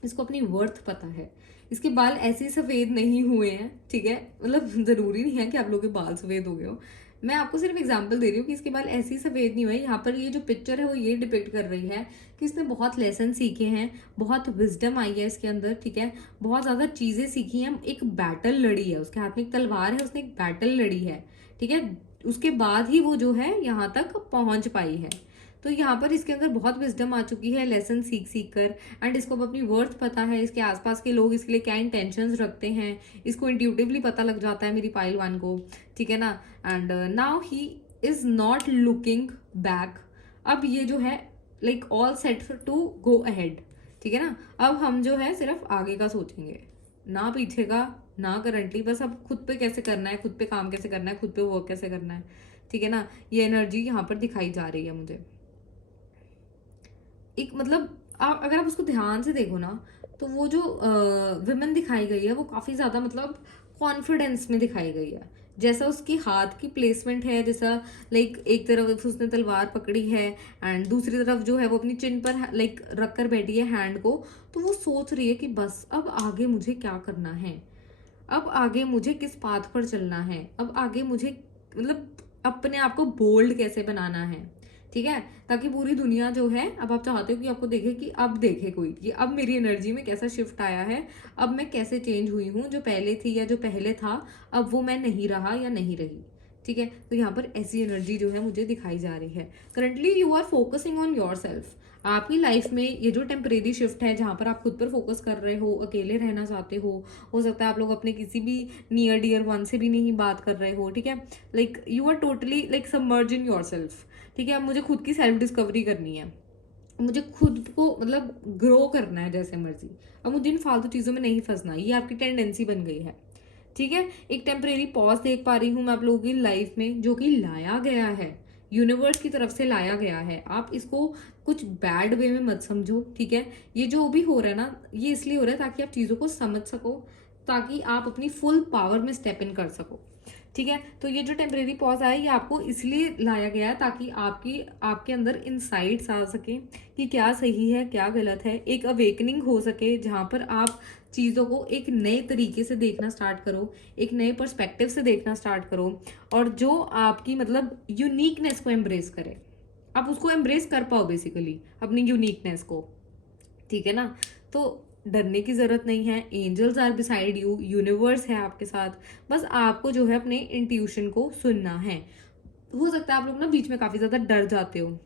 इसको अपनी वर्थ पता है, इसके बाल ऐसे ही सफेद नहीं हुए हैं, ठीक है, मतलब जरूरी नहीं है कि आप लोगों के बाल सफेद हो गए हो, मैं आपको सिर्फ एग्जांपल दे रही हूँ कि इसके बाल ऐसे ही सफेद नहीं हुए। यहाँ पर ये जो पिक्चर है वो ये डिपिक्ट कर रही है कि इसने बहुत लेसन सीखे हैं, बहुत विजडम आई है इसके अंदर, ठीक है, बहुत ज्यादा चीजें सीखी हैं, एक बैटल लड़ी है, उसके हाथ में एक तलवार है, उसने एक बैटल लड़ी है, ठीक है, उसके बाद ही वो जो है यहाँ तक पहुंच पाई है। तो यहाँ पर इसके अंदर बहुत विजडम आ चुकी है, लेसन सीख सीख कर, एंड इसको अब अपनी वर्थ पता है, इसके आसपास के लोग इसके लिए क्या इंटेंशंस रखते हैं, इसको इंट्यूटिवली पता लग जाता है मेरी पाइल वन को, ठीक है ना। And now he is not looking back. अब ये जो है like all set to go ahead, ठीक है ना। अब हम जो है सिर्फ आगे का सोचेंगे, ना पीछे का, ना करंटली, बस अब खुद पे कैसे करना है, खुद पे काम कैसे करना है, खुद पे वर्क कैसे करना है, ठीक है ना। ये एनर्जी यहाँ पर दिखाई जा रही है मुझे। एक मतलब आप अगर आप उसको ध्यान से देखो ना, तो वो जो विमेन दिखाई गई है वो काफी ज्यादा मतलब कॉन्फिडेंस में दिखाई गई है, जैसा उसकी हाथ की प्लेसमेंट है, जैसा लाइक एक तरफ उसने तलवार पकड़ी है एंड दूसरी तरफ जो है वो अपनी चिन पर लाइक रख कर बैठी है हैंड को, तो वो सोच रही है कि बस अब आगे मुझे क्या करना है, अब आगे मुझे किस पाथ पर चलना है, अब आगे मुझे मतलब अपने आप को बोल्ड कैसे बनाना है, ठीक है, ताकि पूरी दुनिया जो है, अब आप चाहते हो कि आपको देखे, कि अब देखे कोई कि अब मेरी एनर्जी में कैसा शिफ्ट आया है, अब मैं कैसे चेंज हुई हूँ, जो पहले थी या जो पहले था अब वो मैं नहीं रहा या नहीं रही, ठीक है। तो यहाँ पर ऐसी एनर्जी जो है मुझे दिखाई जा रही है। Currently you are focusing on yourself. आपकी लाइफ में ये जो टेम्परेरी शिफ्ट है जहां पर आप खुद पर फोकस कर रहे हो, अकेले रहना चाहते हो सकता है आप लोग अपने किसी भी नियर डियर वन से भी नहीं बात कर रहे हो, ठीक है, like you are totally like submerge in yourself, ठीक है, अब मुझे खुद की सेल्फ डिस्कवरी करनी है, मुझे खुद को मतलब ग्रो करना है जैसे मर्जी, अब मुझे इन फालतू चीज़ों में नहीं फंसना, ये आपकी टेंडेंसी बन गई है। ठीक है, एक टेम्परेरी पॉज देख पा रही हूँ मैं आप लोगों की लाइफ में, जो कि लाया गया है, यूनिवर्स की तरफ से लाया गया है। आप इसको कुछ बैड वे में मत समझो। ठीक है, ये जो भी हो रहा है ना, ये इसलिए हो रहा है ताकि आप चीज़ों को समझ सको, ताकि आप अपनी फुल पावर में स्टेप इन कर सको। ठीक है, तो ये जो टेम्परेरी पॉज आया, ये आपको इसलिए लाया गया है ताकि आपके अंदर इनसाइट्स आ सके कि क्या सही है क्या गलत है, एक अवेकनिंग हो सके जहां पर आप चीज़ों को एक नए तरीके से देखना स्टार्ट करो, एक नए पर्सपेक्टिव से देखना स्टार्ट करो, और जो आपकी मतलब यूनिकनेस को एम्ब्रेस करे, आप उसको एम्ब्रेस कर पाओ बेसिकली अपनी यूनिकनेस को। ठीक है ना, तो डरने की जरूरत नहीं है, angels are beside you, universe है आपके साथ, बस आपको जो है अपने इंट्यूशन को सुनना है। हो सकता है आप लोग ना बीच में काफी ज्यादा डर जाते हो,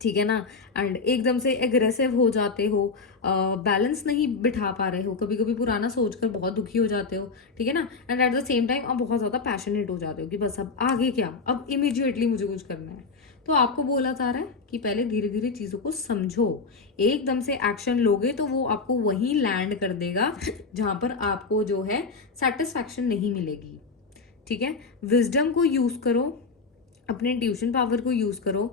ठीक है ना, एंड एकदम से एग्रेसिव हो जाते हो, बैलेंस नहीं बिठा पा रहे हो, कभी कभी पुराना सोचकर बहुत दुखी हो जाते हो। ठीक है ना, and eight the same time आप बहुत ज्यादा पैशनेट हो जाते हो कि बस अब आगे क्या, अब इमीडिएटली मुझे कुछ करना है। तो आपको बोला जा रहा है कि पहले धीरे धीरे चीजों को समझो, एकदम से एक्शन लोगे तो वो आपको वहीं लैंड कर देगा जहां पर आपको जो है सेटिस्फैक्शन नहीं मिलेगी। ठीक है, विजडम को यूज करो, अपने ट्यूशन पावर को यूज करो,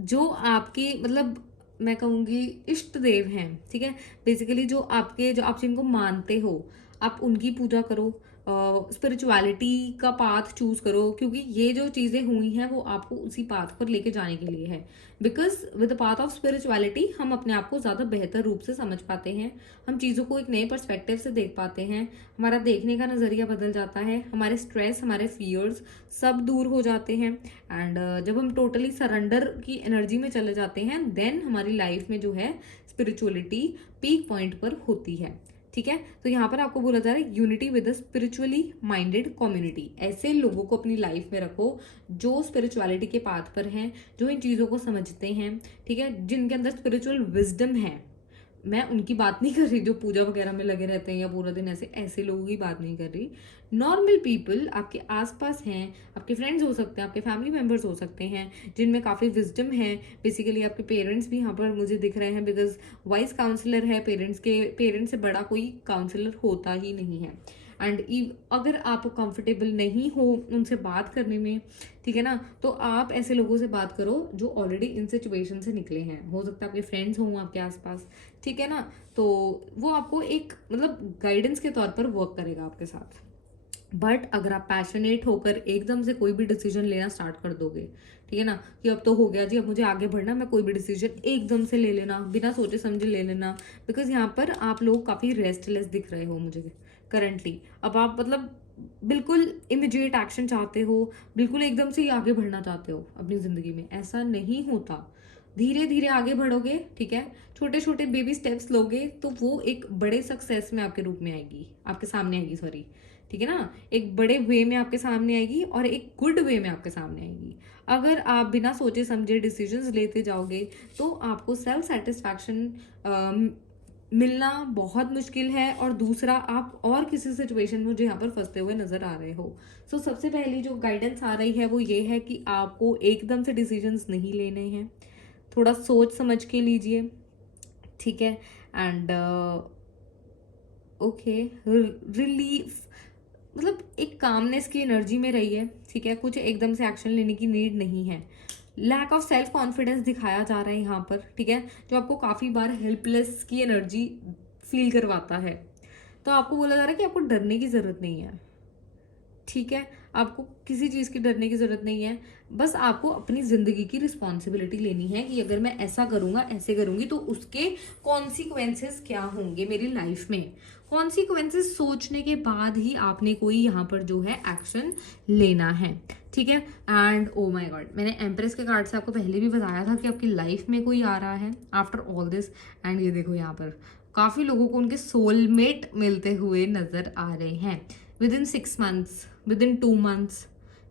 जो आपके मतलब मैं कहूँगी इष्ट देव हैं, ठीक है, बेसिकली जो आप जिनको मानते हो, आप उनकी पूजा करो, स्पिरिचुअलिटी का पाथ चूज करो, क्योंकि ये जो चीजें हुई हैं वो आपको उसी पाथ पर लेके जाने के लिए है। Because with the path of spirituality हम अपने आप को ज्यादा बेहतर रूप से समझ पाते हैं, हम चीजों को एक नए पर्सपेक्टिव से देख पाते हैं, हमारा देखने का नजरिया बदल जाता है, हमारे स्ट्रेस, हमारे फियर्स सब दूर हो जाते हैं, एंड जब हम टोटली सरेंडर की एनर्जी में चले जाते हैं, देन हमारी लाइफ में जो है स्पिरिचुअलिटी पीक पॉइंट पर होती है। ठीक है, तो यहाँ पर आपको बोला जा रहा है unity with the spiritually minded community, ऐसे लोगों को अपनी लाइफ में रखो जो स्पिरिचुअलिटी के पाथ पर हैं, जो इन चीजों को समझते हैं। ठीक है, जिनके अंदर स्पिरिचुअल विजडम है, मैं उनकी बात नहीं कर रही जो पूजा वगैरह में लगे रहते हैं या पूरा दिन ऐसे लोगों की बात नहीं कर रही। नॉर्मल पीपल आपके आसपास हैं, आपके फ्रेंड्स हो सकते हैं, आपके फैमिली मेंबर्स हो सकते हैं, जिनमें काफ़ी विजडम है। बेसिकली आपके पेरेंट्स भी यहाँ पर मुझे दिख रहे हैं, बिकॉज वाइस काउंसलर है, पेरेंट्स से बड़ा कोई काउंसलर होता ही नहीं है। एंड अगर आप कंफर्टेबल नहीं हो उनसे बात करने में, ठीक है ना, तो आप ऐसे लोगों से बात करो जो ऑलरेडी इन सिचुएशन से निकले हैं, हो सकता है आपके फ्रेंड्स हों आपके आसपास। ठीक है ना, तो वो आपको एक मतलब गाइडेंस के तौर पर वर्क करेगा आपके साथ। बट अगर आप पैशनेट होकर एकदम से कोई भी डिसीजन लेना स्टार्ट कर दोगे, ठीक है ना, कि अब तो हो गया जी, अब मुझे आगे बढ़ना, मैं कोई भी डिसीजन एकदम से ले लेना, बिना सोचे समझे ले लेना, बिकॉज यहाँ पर आप लोग काफी रेस्टलेस दिख रहे हो मुझे करंटली। अब आप मतलब बिल्कुल इमिडिएट एक्शन चाहते हो, बिल्कुल एकदम से ही आगे बढ़ना चाहते हो अपनी जिंदगी में, ऐसा नहीं होता। धीरे धीरे आगे बढ़ोगे, ठीक है, छोटे छोटे बेबी स्टेप्स लोगे, तो वो एक बड़े सक्सेस में आपके रूप में आएगी, आपके सामने आएगी, सॉरी। ठीक है ना, एक बड़े वे में आपके सामने आएगी और एक गुड वे में आपके सामने आएगी। अगर आप बिना सोचे समझे डिसीजंस लेते जाओगे तो आपको सेल्फ सेटिस्फैक्शन मिलना बहुत मुश्किल है, और दूसरा आप और किसी सिचुएशन में मुझे यहाँ पर फंसते हुए नजर आ रहे हो। सो सबसे पहली जो गाइडेंस आ रही है वो ये है कि आपको एकदम से डिसीजंस नहीं लेने हैं, थोड़ा सोच समझ के लीजिए। ठीक है, एंड ओके, रिलीफ मतलब एक कामनेस की एनर्जी में रहिए। ठीक है, कुछ एकदम से एक्शन लेने की नीड नहीं है। लैक ऑफ सेल्फ कॉन्फिडेंस दिखाया जा रहा है यहाँ पर, ठीक है, जो आपको काफी बार हेल्पलेस की एनर्जी फील करवाता है। तो आपको बोला जा रहा है कि आपको डरने की जरूरत नहीं है। ठीक है, आपको किसी चीज की डरने की जरूरत नहीं है, बस आपको अपनी जिंदगी की रिस्पॉन्सिबिलिटी लेनी है कि अगर मैं ऐसा करूंगा, ऐसे करूंगी, तो उसके कॉन्सिक्वेंसेस क्या होंगे मेरी लाइफ में। कॉन्सिक्वेंसेस सोचने के बाद ही आपने कोई यहाँ पर जो है एक्शन लेना है। ठीक है, एंड ओ माय गॉड, मैंने एम्प्रेस के कार्ड से आपको पहले भी बताया था कि आपकी लाइफ में कोई आ रहा है आफ्टर ऑल दिस। एंड ये देखो, यहाँ पर काफी लोगों को उनके सोलमेट मिलते हुए नजर आ रहे हैं with in 6 months, with in 2 months।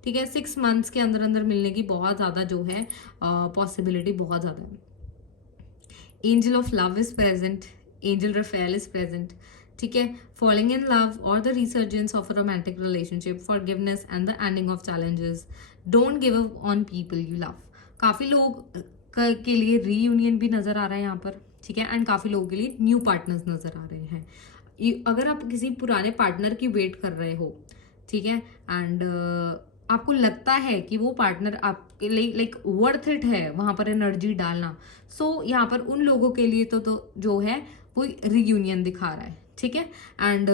ठीक है, 6 months के अंदर अंदर मिलने की बहुत ज्यादा जो है पॉसिबिलिटी बहुत ज्यादा है। Angel of love is present, angel Raphael is present. ठीक है, फॉलिंग इन लव और the resurgence of a romantic relationship, forgiveness and the ending of challenges, don't give up on people you love. काफ़ी लोग के लिए reunion भी नज़र आ रहा है यहाँ पर, ठीक है, एंड काफ़ी लोगों के लिए न्यू पार्टनर्स नज़र आ रहे हैं। अगर आप किसी पुराने पार्टनर की वेट कर रहे हो, ठीक है, एंड आपको लगता है कि वो पार्टनर आपके लिए लाइक वर्थ इट है वहाँ पर एनर्जी डालना, सो यहाँ पर उन लोगों के लिए तो जो है वो रीयूनियन दिखा रहा है, ठीक है। एंड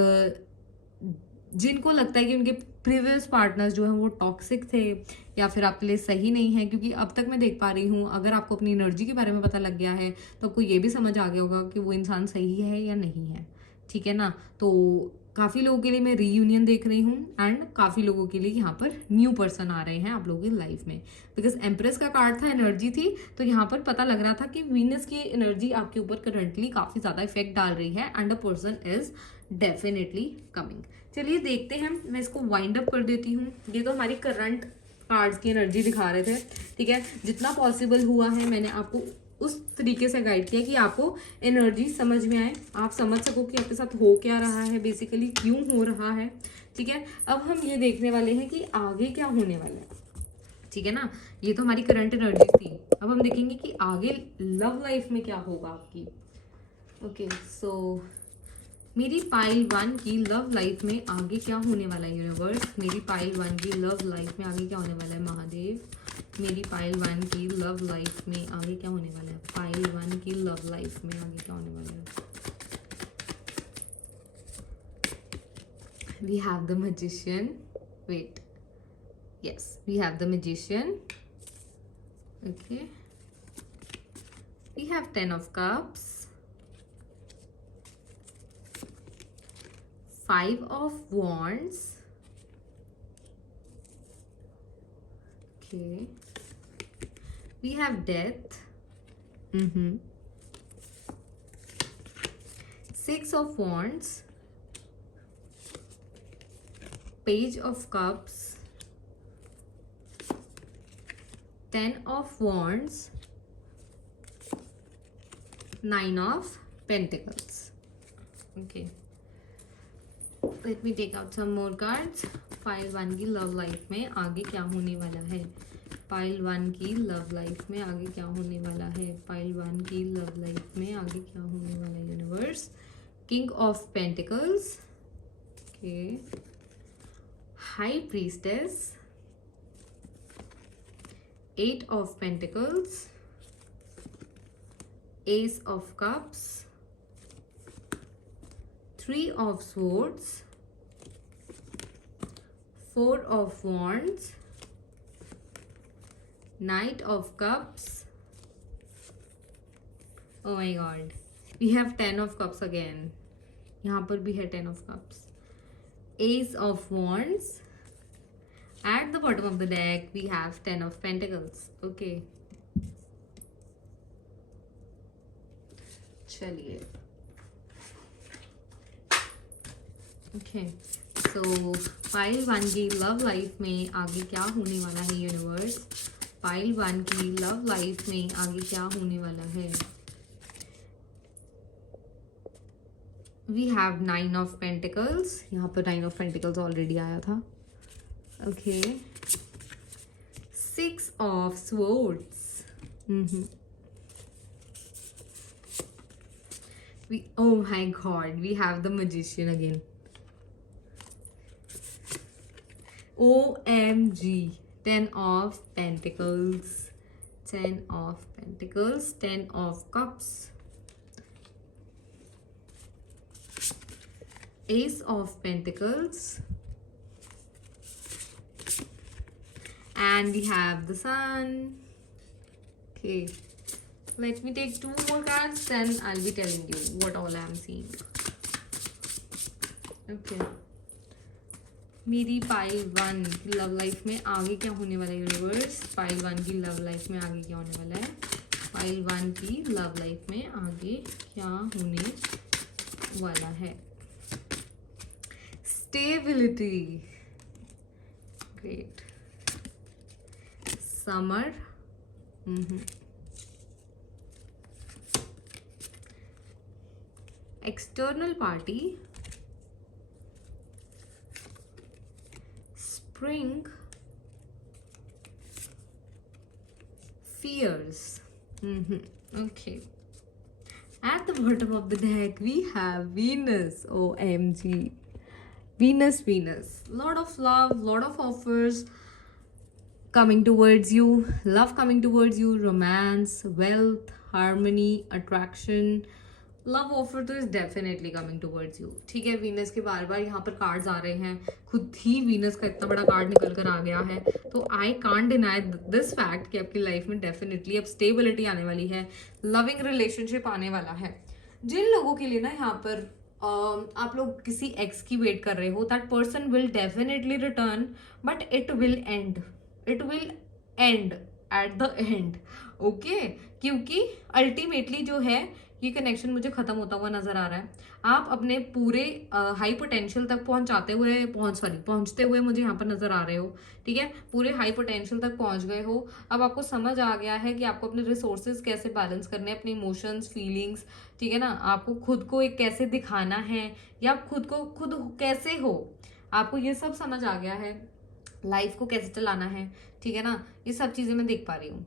जिनको लगता है कि उनके प्रीवियस पार्टनर्स जो हैं वो टॉक्सिक थे या फिर आपके लिए सही नहीं है, क्योंकि अब तक मैं देख पा रही हूँ अगर आपको अपनी एनर्जी के बारे में पता लग गया है तो आपको ये भी समझ आ गया होगा कि वो इंसान सही है या नहीं है, ठीक है ना। तो काफ़ी लोगों के लिए मैं रीयूनियन देख रही हूँ एंड काफ़ी लोगों के लिए यहाँ पर न्यू पर्सन आ रहे हैं आप लोगों की लाइफ में, बिकॉज एम्प्रेस का कार्ड था, एनर्जी थी, तो यहाँ पर पता लग रहा था कि वीनस की एनर्जी आपके ऊपर करंटली काफ़ी ज़्यादा इफेक्ट डाल रही है and a person is definitely coming. चलिए देखते हैं, मैं इसको वाइंड अप कर देती हूँ। ये तो हमारी करंट कार्ड्स की एनर्जी दिखा रहे थे, ठीक है। जितना पॉसिबल हुआ है मैंने आपको उस तरीके से गाइड किया कि आपको एनर्जी समझ में आए, आप समझ सको कि आपके साथ हो क्या रहा है, बेसिकली क्यों हो रहा है, ठीक है। अब हम ये देखने वाले हैं कि आगे क्या होने वाला है, ठीक है ना। ये तो हमारी करंट एनर्जी थी, अब हम देखेंगे कि आगे लव लाइफ में क्या होगा आपकी। ओके सो मेरी पाइल 1 की लव लाइफ में आगे क्या होने वाला है यूनिवर्स, मेरी पाइल 1 की लव लाइफ में आगे क्या होने वाला है महादेव, मेरी पाइल 1 की लव लाइफ में आगे क्या होने वाला है, पाइल 1 की लव लाइफ में आगे क्या होने वाला है। We have the magician, wait, yes we have the magician, okay, we have 10 of cups, 5 of wands, okay, we have death, 6 of wands, page of cups, 10 of wands, 9 of pentacles, okay, let me take out some more cards. Pile 1 की love life में आगे क्या होने वाला है, pile 1 की love life में आगे क्या होने वाला है, पाइल 1 की लव लाइफ में आगे क्या होने वाला है universe. King of pentacles, okay, high priestess, 8 of pentacles, S of cups, 3 of swords, 4 of wands, Knight of cups, oh my god, we have 10 of cups again, यहाँ पर भी है 10 of cups, Ace of wands, at the bottom of the deck we have 10 of pentacles, okay, चलिए, okay so pile 1 की love life में आगे क्या होने वाला है यूनिवर्स, पाइल 1 की लव लाइफ में आगे क्या होने वाला है। वी हैव 9 ऑफ पेंटिकल्स, यहाँ पर 9 ऑफ पेंटिकल्स ऑलरेडी आया था, okay, 6 of swords, we, oh my god, we have the magician again, OMG, 10 of pentacles, 10 of pentacles, 10 of cups, ace of pentacles, and we have the sun, okay, let me take 2 more cards then I'll be telling you what all I am seeing, okay, मेरी pile 1 की love life में आगे क्या होने वाला है universe, pile 1 की love life में आगे क्या होने वाला है, पाइल 1 की लव लाइफ में आगे क्या होने वाला है। Stability, great, summer, external party, spring, fears. Okay. At the bottom of the deck, we have Venus. OMG. Venus, Venus. Lot of love, lot of offers coming towards you. Love coming towards you. Romance, wealth, harmony, attraction. Love offer तो is definitely coming towards you. ठीक है, Venus के बार बार यहाँ पर cards आ रहे हैं. खुद ही Venus का इतना बड़ा कार्ड निकल कर आ गया है. तो I can't deny this fact कि आपकी लाइफ में डेफिनेटली अब स्टेबिलिटी आने वाली है. लविंग रिलेशनशिप आने वाला है. जिन लोगों के लिए ना यहाँ पर आप लोग किसी एक्स की वेट कर रहे हो, that person will definitely return, but it will and. It will and at the end. Okay, क्योंकि अल्टीमेटली जो है ये कनेक्शन मुझे खत्म होता हुआ नजर आ रहा है. आप अपने पूरे हाई पोटेंशियल तक पहुंचते हुए मुझे यहाँ पर नजर आ रहे हो. ठीक है, पूरे हाई पोटेंशियल तक पहुंच गए हो. अब आपको समझ आ गया है कि आपको अपने रिसोर्सेज कैसे बैलेंस करने हैं, अपने इमोशंस, फीलिंग्स. ठीक है ना, आपको खुद को एक कैसे दिखाना है या आप खुद को खुद कैसे हो, आपको ये सब समझ आ गया है. लाइफ को कैसे चलाना है. ठीक है ना, ये सब चीजें मैं देख पा रही हूँ.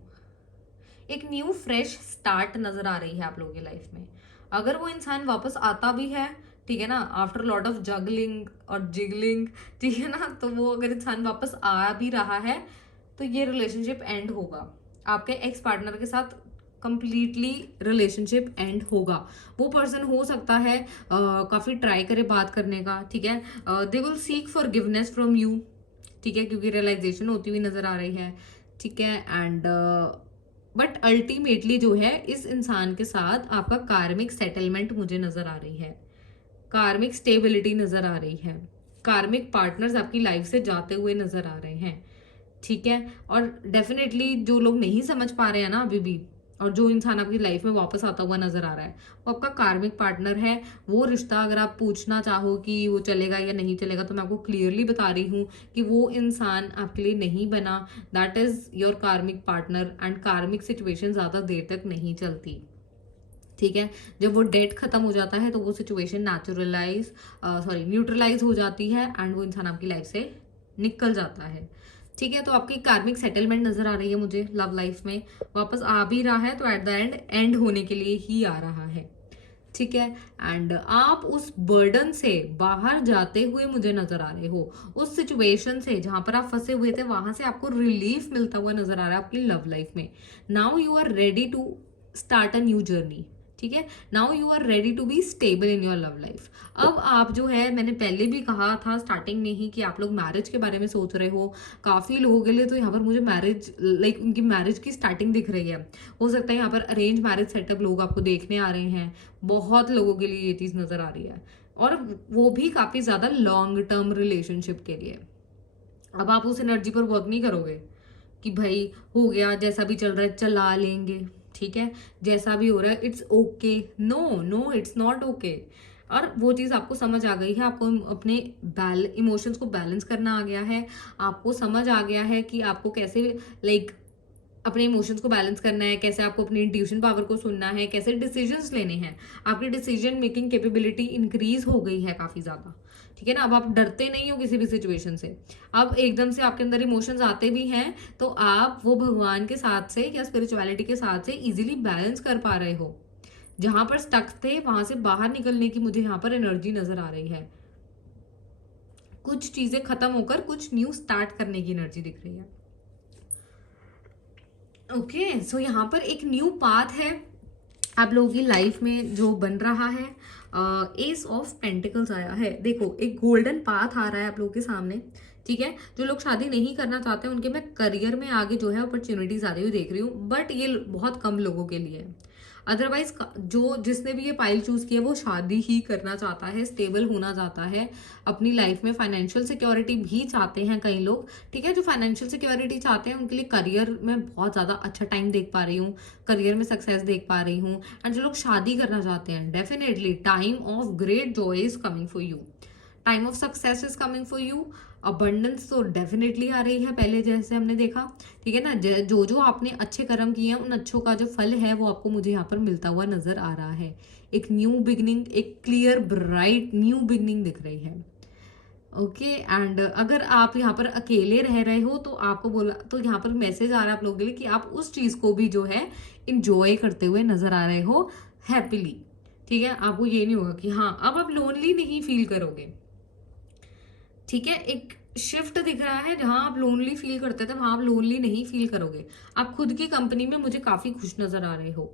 एक न्यू फ्रेश स्टार्ट नजर आ रही है आप लोगों की लाइफ में. अगर वो इंसान वापस आता भी है, ठीक है ना, आफ्टर लॉट ऑफ जगलिंग और जिगलिंग, ठीक है ना, तो वो अगर इंसान वापस आ भी रहा है तो ये रिलेशनशिप एंड होगा. आपके एक्स पार्टनर के साथ कंप्लीटली रिलेशनशिप एंड होगा. वो पर्सन हो सकता है काफी ट्राई करे बात करने का. ठीक है, they will seek forgiveness from you. ठीक है, क्योंकि रियलाइजेशन होती हुई नजर आ रही है. ठीक है, एंड बट अल्टीमेटली जो है इस इंसान के साथ आपका कार्मिक सेटलमेंट मुझे नजर आ रही है. कार्मिक स्टेबिलिटी नजर आ रही है. कार्मिक पार्टनर्स आपकी लाइफ से जाते हुए नजर आ रहे हैं. ठीक है, और डेफिनेटली जो लोग नहीं समझ पा रहे हैं ना अभी भी, और जो इंसान आपकी लाइफ में वापस आता हुआ नजर आ रहा है, वो आपका कार्मिक पार्टनर है. वो रिश्ता अगर आप पूछना चाहो कि वो चलेगा या नहीं चलेगा, तो मैं आपको क्लियरली बता रही हूँ कि वो इंसान आपके लिए नहीं बना. दैट इज योर कार्मिक पार्टनर. एंड कार्मिक सिचुएशन ज्यादा देर तक नहीं चलती. ठीक है, जब वो डेट खत्म हो जाता है तो वो सिचुएशन न्यूट्रलाइज हो जाती है एंड वो इंसान आपकी लाइफ से निकल जाता है. ठीक है, तो आपकी कार्मिक सेटलमेंट नजर आ रही है मुझे लव लाइफ में. वापस आ भी रहा है तो एट द एंड होने के लिए ही आ रहा है. ठीक है, एंड आप उस बर्डन से बाहर जाते हुए मुझे नजर आ रहे हो. उस सिचुएशन से जहां पर आप फंसे हुए थे वहां से आपको रिलीफ मिलता हुआ नजर आ रहा है आपकी लव लाइफ में. Now you are ready to start a new journey. ठीक है, now you are ready to be stable in your love life. अब आप जो है, मैंने पहले भी कहा था स्टार्टिंग में ही कि आप लोग मैरिज के बारे में सोच रहे हो. काफी लोगों के लिए तो यहाँ पर मुझे मैरिज उनकी मैरिज की स्टार्टिंग दिख रही है. हो सकता है यहाँ पर अरेंज मैरिज सेटअप लोग आपको देखने आ रहे हैं. बहुत लोगों के लिए ये चीज नजर आ रही है, और वो भी काफी ज्यादा लॉन्ग टर्म रिलेशनशिप के लिए. अब आप उस एनर्जी पर वर्क नहीं करोगे कि भाई हो गया, जैसा भी चल रहा है चला लेंगे. ठीक है, जैसा भी हो रहा है it's okay. No, it's not okay. और वो चीज आपको समझ आ गई है. आपको अपने इमोशंस को बैलेंस करना आ गया है. आपको समझ आ गया है कि आपको कैसे अपने इमोशंस को बैलेंस करना है, कैसे आपको अपनी इंट्यूशन पावर को सुनना है, कैसे डिसीजंस लेने हैं. आपकी डिसीजन मेकिंग कैपेबिलिटी इंक्रीज हो गई है काफी ज्यादा. ठीक है ना, अब आप डरते नहीं हो किसी भी सिचुएशन से. अब एकदम से आपके अंदर इमोशंस आते भी हैं तो आप वो भगवान के साथ से या स्पिरिचुअलिटी के साथ से इजीली बैलेंस कर पा रहे हो. जहां पर स्टक थे वहां से बाहर निकलने की मुझे यहाँ पर एनर्जी नजर आ रही है. कुछ चीजें खत्म होकर कुछ न्यू स्टार्ट करने की एनर्जी दिख रही है. ओके, सो यहाँ पर एक न्यू पाथ है आप लोगों की लाइफ में जो बन रहा है. एस ऑफ पेंटिकल्स आया है. देखो, एक गोल्डन पाथ आ रहा है आप लोगों के सामने. ठीक है, जो लोग शादी नहीं करना चाहते उनके मैं करियर में आगे जो है अपॉर्चुनिटीज आती हुई देख रही हूँ, बट ये बहुत कम लोगों के लिए है. अदरवाइज जिसने भी ये पाइल चूज किया वो शादी ही करना चाहता है, स्टेबल होना चाहता है अपनी लाइफ में. फाइनेंशियल सिक्योरिटी भी चाहते हैं कई लोग. ठीक है, जो फाइनेंशियल सिक्योरिटी चाहते हैं उनके लिए करियर में बहुत ज्यादा अच्छा टाइम देख पा रही हूँ, करियर में सक्सेस देख पा रही हूँ. एंड जो लोग शादी करना चाहते हैं, definitely time of great Joy is coming for you. Time of success is coming for you. Abundance तो डेफिनेटली आ रही है पहले जैसे हमने देखा. ठीक है ना, जो आपने अच्छे कर्म किए हैं उन अच्छों का जो फल है वो आपको मुझे यहाँ पर मिलता हुआ नजर आ रहा है. एक न्यू बिगनिंग, एक क्लियर ब्राइट न्यू बिगनिंग दिख रही है. ओके एंड अगर आप यहाँ पर अकेले रह रहे हो तो आपको बोला तो यहाँ पर मैसेज आ रहा है आप लोगों के लिए कि आप उस चीज को भी जो है इंजॉय करते हुए नजर आ रहे हो हैप्पीली। ठीक है, आपको ये नहीं होगा कि हाँ अब आप लोनली नहीं फील करोगे। ठीक है, एक शिफ्ट दिख रहा है, जहां आप लोनली फील करते थे वहां आप लोनली नहीं फील करोगे। आप खुद की कंपनी में मुझे काफी खुश नजर आ रहे हो।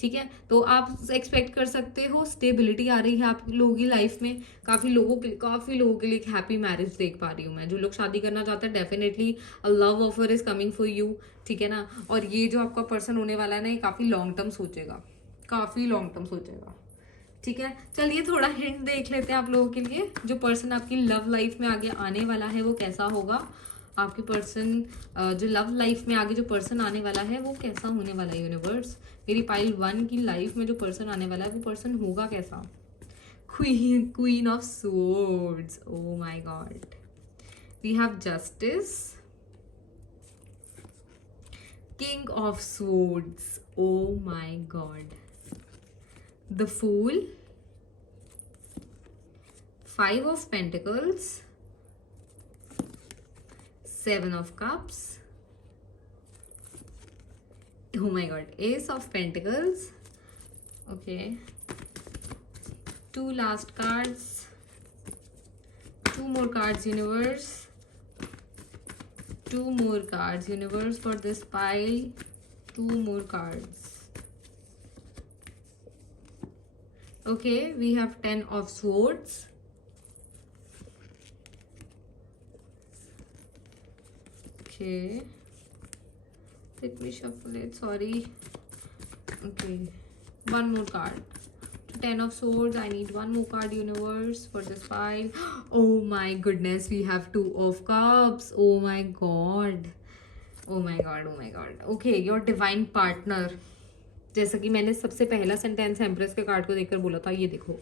ठीक है, तो आप एक्सपेक्ट कर सकते हो स्टेबिलिटी आ रही है आप लोगों की लाइफ में। काफी लोगों के लिए एक हैप्पी मैरिज देख पा रही हूँ मैं। जो लोग शादी करना चाहते हैं definitely a love offer is coming for you. ठीक है ना, और ये जो आपका पर्सन होने वाला है ना, ये काफी लॉन्ग टर्म सोचेगा, काफी लॉन्ग टर्म सोचेगा। ठीक है, चलिए थोड़ा हिंट देख लेते हैं आप लोगों के लिए। जो पर्सन आपकी लव लाइफ में आगे आने वाला है वो कैसा होगा। आपके पर्सन जो लव लाइफ में आगे जो पर्सन आने वाला है वो कैसा होने वाला है। यूनिवर्स, मेरी पाइल 1 की लाइफ में जो पर्सन आने वाला है वो पर्सन होगा कैसा। Queen of swords, oh my god. We have justice, king of swords, oh my god, the fool, 5 of Pentacles, 7 of Cups, oh my god, Ace of Pentacles. Okay, 2 last cards, 2 more cards universe, 2 more cards universe for this pile, 2 more cards. Okay, we have 10 of swords, okay, let me shuffle it, sorry. Okay, one more card, 10 of swords. I need one more card universe for this pile. Oh my goodness, we have 2 of cups. Oh my god, oh my god, oh my god. Okay, your divine partner, जैसा कि मैंने सबसे पहला sentence empress के card को देखकर बोला था, ये देखो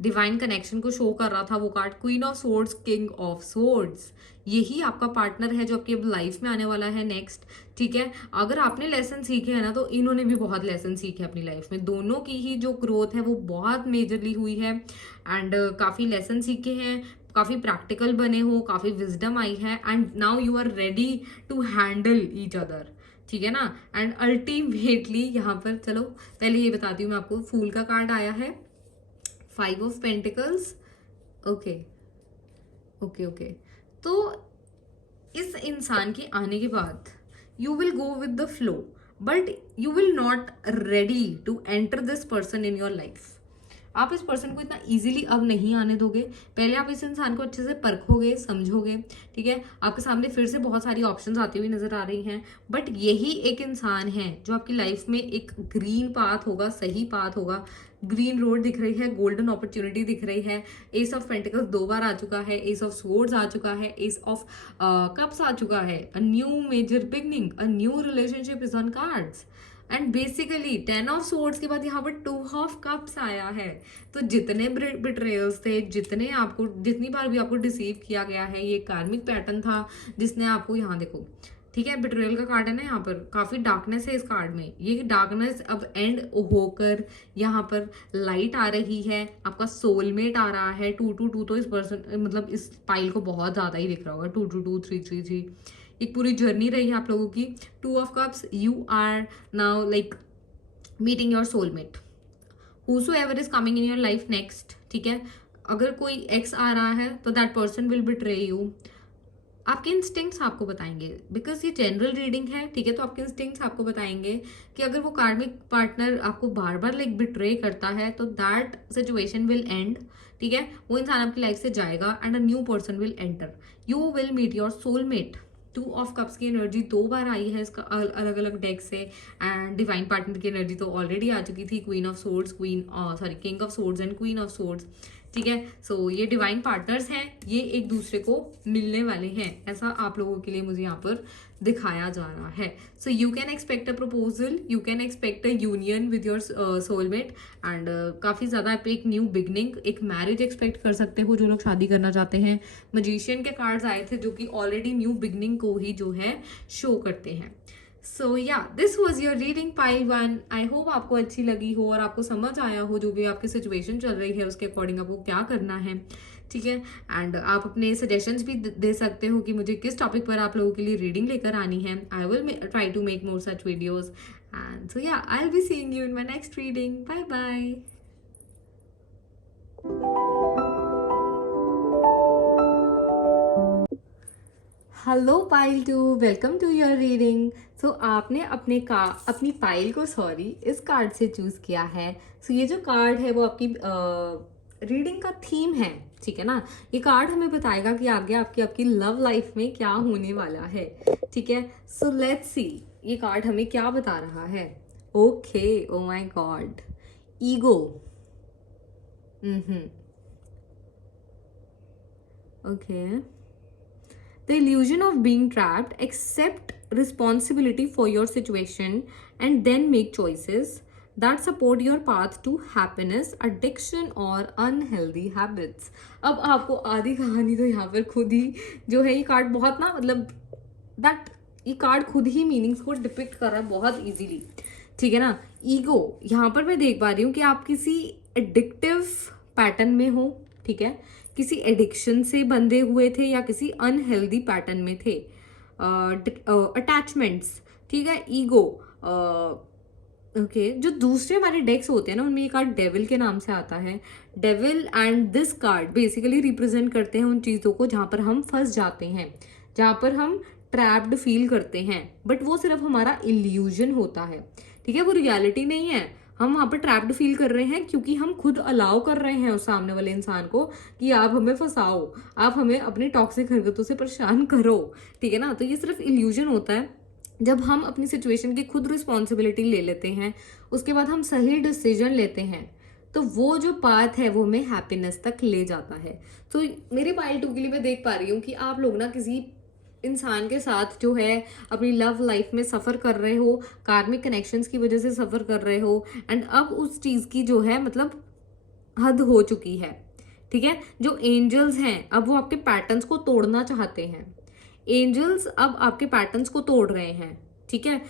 डिवाइन कनेक्शन को शो कर रहा था वो card, queen of swords, king of swords. यही आपका पार्टनर है जो आपकी अब लाइफ में आने वाला है नेक्स्ट। ठीक है, अगर आपने लेसन सीखे हैं ना तो इन्होंने भी बहुत लेसन सीखे अपनी लाइफ में। दोनों की ही जो ग्रोथ है वो बहुत मेजरली हुई है एंड काफी लेसन सीखे हैं, काफी प्रैक्टिकल बने हो, काफी विजडम आई है and now you are ready to handle each other. ठीक है ना, एंड अल्टीमेटली यहाँ पर चलो पहले ये बताती हूँ मैं आपको। फूल का कार्ड आया है, 5 of Pentacles, okay okay okay. तो इस इंसान के आने के बाद you will go with the flow but you will not ready to enter this person in your life. आप इस पर्सन को इतना इजीली अब नहीं आने दोगे। पहले आप इस इंसान को अच्छे से परखोगे, समझोगे। ठीक है, आपके सामने फिर से बहुत सारी ऑप्शंस आती हुई नजर आ रही हैं बट यही एक इंसान है जो आपकी लाइफ में एक ग्रीन पाथ होगा, सही पाथ होगा। ग्रीन रोड दिख रही है, गोल्डन अपॉर्चुनिटी दिख रही है। एस ऑफ पेंटिकल्स 2 बार आ चुका है, एस ऑफ स्वॉर्ड्स आ चुका है, एस ऑफ कप्स आ चुका है। A new major beginning, a new relationship is on cards and basically 10 of swords के बाद यहाँ पर 2 ऑफ कप्स आया है। तो जितने बिट्रेयल्स थे, जितनी बार भी आपको डिसीव किया गया है, ये कार्मिक पैटर्न था जिसने आपको, यहाँ देखो ठीक है बिट्रेयल का कार्ड है ना, यहाँ पर काफी डार्कनेस है इस कार्ड में। ये डार्कनेस अब एंड होकर यहाँ पर लाइट आ रही है, आपका सोलमेट आ रहा है। 222 तो इस पर्सन मतलब इस पाइल को बहुत ज्यादा ही दिख रहा होगा। 222 333 एक पूरी जर्नी रही है आप लोगों की। 2 of cups, you are now like meeting your soulmate, whosoever is coming in your life next। ठीक है, अगर कोई एक्स आ रहा है तो that person will betray you. आपके इंस्टिंक्ट्स आपको बताएंगे, बिकॉज ये जनरल रीडिंग है। ठीक है, तो आपके इंस्टिंक्ट्स आपको बताएंगे कि अगर वो कार्मिक पार्टनर आपको बार बार लाइक बिट्रे करता है तो दैट सिचुएशन विल एंड। ठीक है, वो इंसान आपकी लाइफ से जाएगा and a new person will enter. You will meet your soulmate. 2 of cups की एनर्जी 2 बार आई है इसका अलग अलग डेक से एंड डिवाइन पार्टनर की एनर्जी तो ऑलरेडी आ चुकी थी। Queen of swords, king of swords and queen of swords. ठीक है, सो ये डिवाइन पार्टनर्स हैं, ये एक दूसरे को मिलने वाले हैं, ऐसा आप लोगों के लिए मुझे यहाँ पर दिखाया जा रहा है। So you can expect a proposal, you can expect a union with your soulmate and काफी ज्यादा आप एक न्यू बिगनिंग, एक मैरिज एक्सपेक्ट कर सकते हो जो लोग शादी करना चाहते हैं। मजिशियन के कार्ड्स आए थे जो कि ऑलरेडी न्यू बिगनिंग को ही जो है शो करते हैं। सो या this was your reading pile 1। I hope आपको अच्छी लगी हो और आपको समझ आया हो जो भी आपकी सिचुएशन चल रही है उसके अकॉर्डिंग आपको क्या करना है। ठीक है। एंड आप अपने सजेशंस भी दे सकते हो कि मुझे किस टॉपिक पर आप लोगों के लिए रीडिंग लेकर आनी है। I will try to make more such videos and so yeah I will be seeing you in my next reading. Bye bye. Hello pile two, welcome to your reading. So आपने अपनी pile को इस card से choose किया है। So ये जो card है वो आपकी रीडिंग का थीम है, ठीक है ना। ये कार्ड हमें बताएगा कि आगे आपकी लव लाइफ में क्या होने वाला है, ठीक है। सो लेट्स सी ये कार्ड हमें क्या बता रहा है। Okay, oh my God, ego. Okay, the illusion of being trapped, accept responsibility for your situation and then make choices that support your path to happiness, addiction or unhealthy habits। अब आपको आधी कहानी तो यहाँ पर खुद ही जो है, ये कार्ड बहुत ना मतलब दैट ये कार्ड खुद ही मीनिंग्स को डिपिक्ट कर रहा है बहुत इजीली, ठीक है ना। ईगो, यहाँ पर मैं देख पा रही हूँ कि आप किसी एडिक्टिव पैटर्न में हो, ठीक है, किसी एडिक्शन से बंधे हुए थे या किसी अनहेल्दी पैटर्न में थे। अटैचमेंट्स, ठीक है, ईगो। ओके, जो दूसरे हमारे डेक्स होते हैं ना उनमें ये कार्ड डेविल के नाम से आता है। Devil and this card basically represent करते हैं उन चीज़ों को जहाँ पर हम फंस जाते हैं, जहाँ पर हम ट्रैप्ड फील करते हैं, बट वो सिर्फ हमारा इल्यूजन होता है, ठीक है, वो रियलिटी नहीं है। हम वहां पर ट्रैप्ड फील कर रहे हैं क्योंकि हम खुद अलाउ कर रहे हैं उस सामने वाले इंसान को कि आप हमें फंसाओ, आप हमें अपनी टॉक्सिक हरकतों से परेशान करो, ठीक है ना। तो ये सिर्फ इल्यूजन होता है। जब हम अपनी सिचुएशन की खुद रिस्पॉन्सिबिलिटी ले लेते हैं, उसके बाद हम सही डिसीजन लेते हैं, तो वो जो पाथ है वो हमें हैप्पीनेस तक ले जाता है। तो मेरे पाइल 2 के लिए मैं देख पा रही हूँ कि आप लोग ना किसी इंसान के साथ जो है अपनी लव लाइफ में सफ़र कर रहे हो, कार्मिक कनेक्शंस की वजह से सफ़र कर रहे हो, एंड अब उस चीज़ की जो है मतलब हद हो चुकी है, ठीक है। जो एंजल्स हैं अब वो आपके पैटर्न्स को तोड़ना चाहते हैं। एंजल्स अब आपके पैटर्न्स को तोड़ रहे हैं, ठीक है।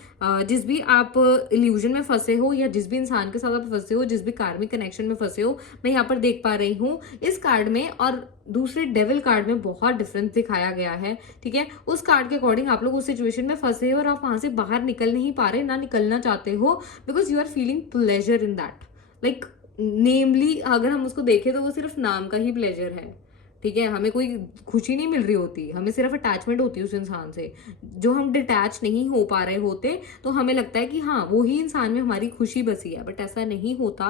जिस भी आप इल्यूजन में फंसे हो या जिस भी इंसान के साथ आप फंसे हो, जिस भी कार्मिक कनेक्शन में फंसे हो, मैं यहाँ पर देख पा रही हूँ इस कार्ड में और दूसरे डेविल कार्ड में बहुत डिफरेंस दिखाया गया है, ठीक है। उस कार्ड के अकॉर्डिंग आप लोग उस सिचुएशन में फंसे हो और आप वहां से बाहर निकल नहीं पा रहे, ना निकलना चाहते हो, because you are feeling pleasure in that. Like namely अगर हम उसको देखें तो वो सिर्फ नाम का ही प्लेजर है, ठीक है। हमें कोई खुशी नहीं मिल रही होती, हमें सिर्फ अटैचमेंट होती है उस इंसान से। जो हम डिटैच नहीं हो पा रहे होते तो हमें लगता है कि हाँ वो ही इंसान में हमारी खुशी बसी है, बट ऐसा नहीं होता।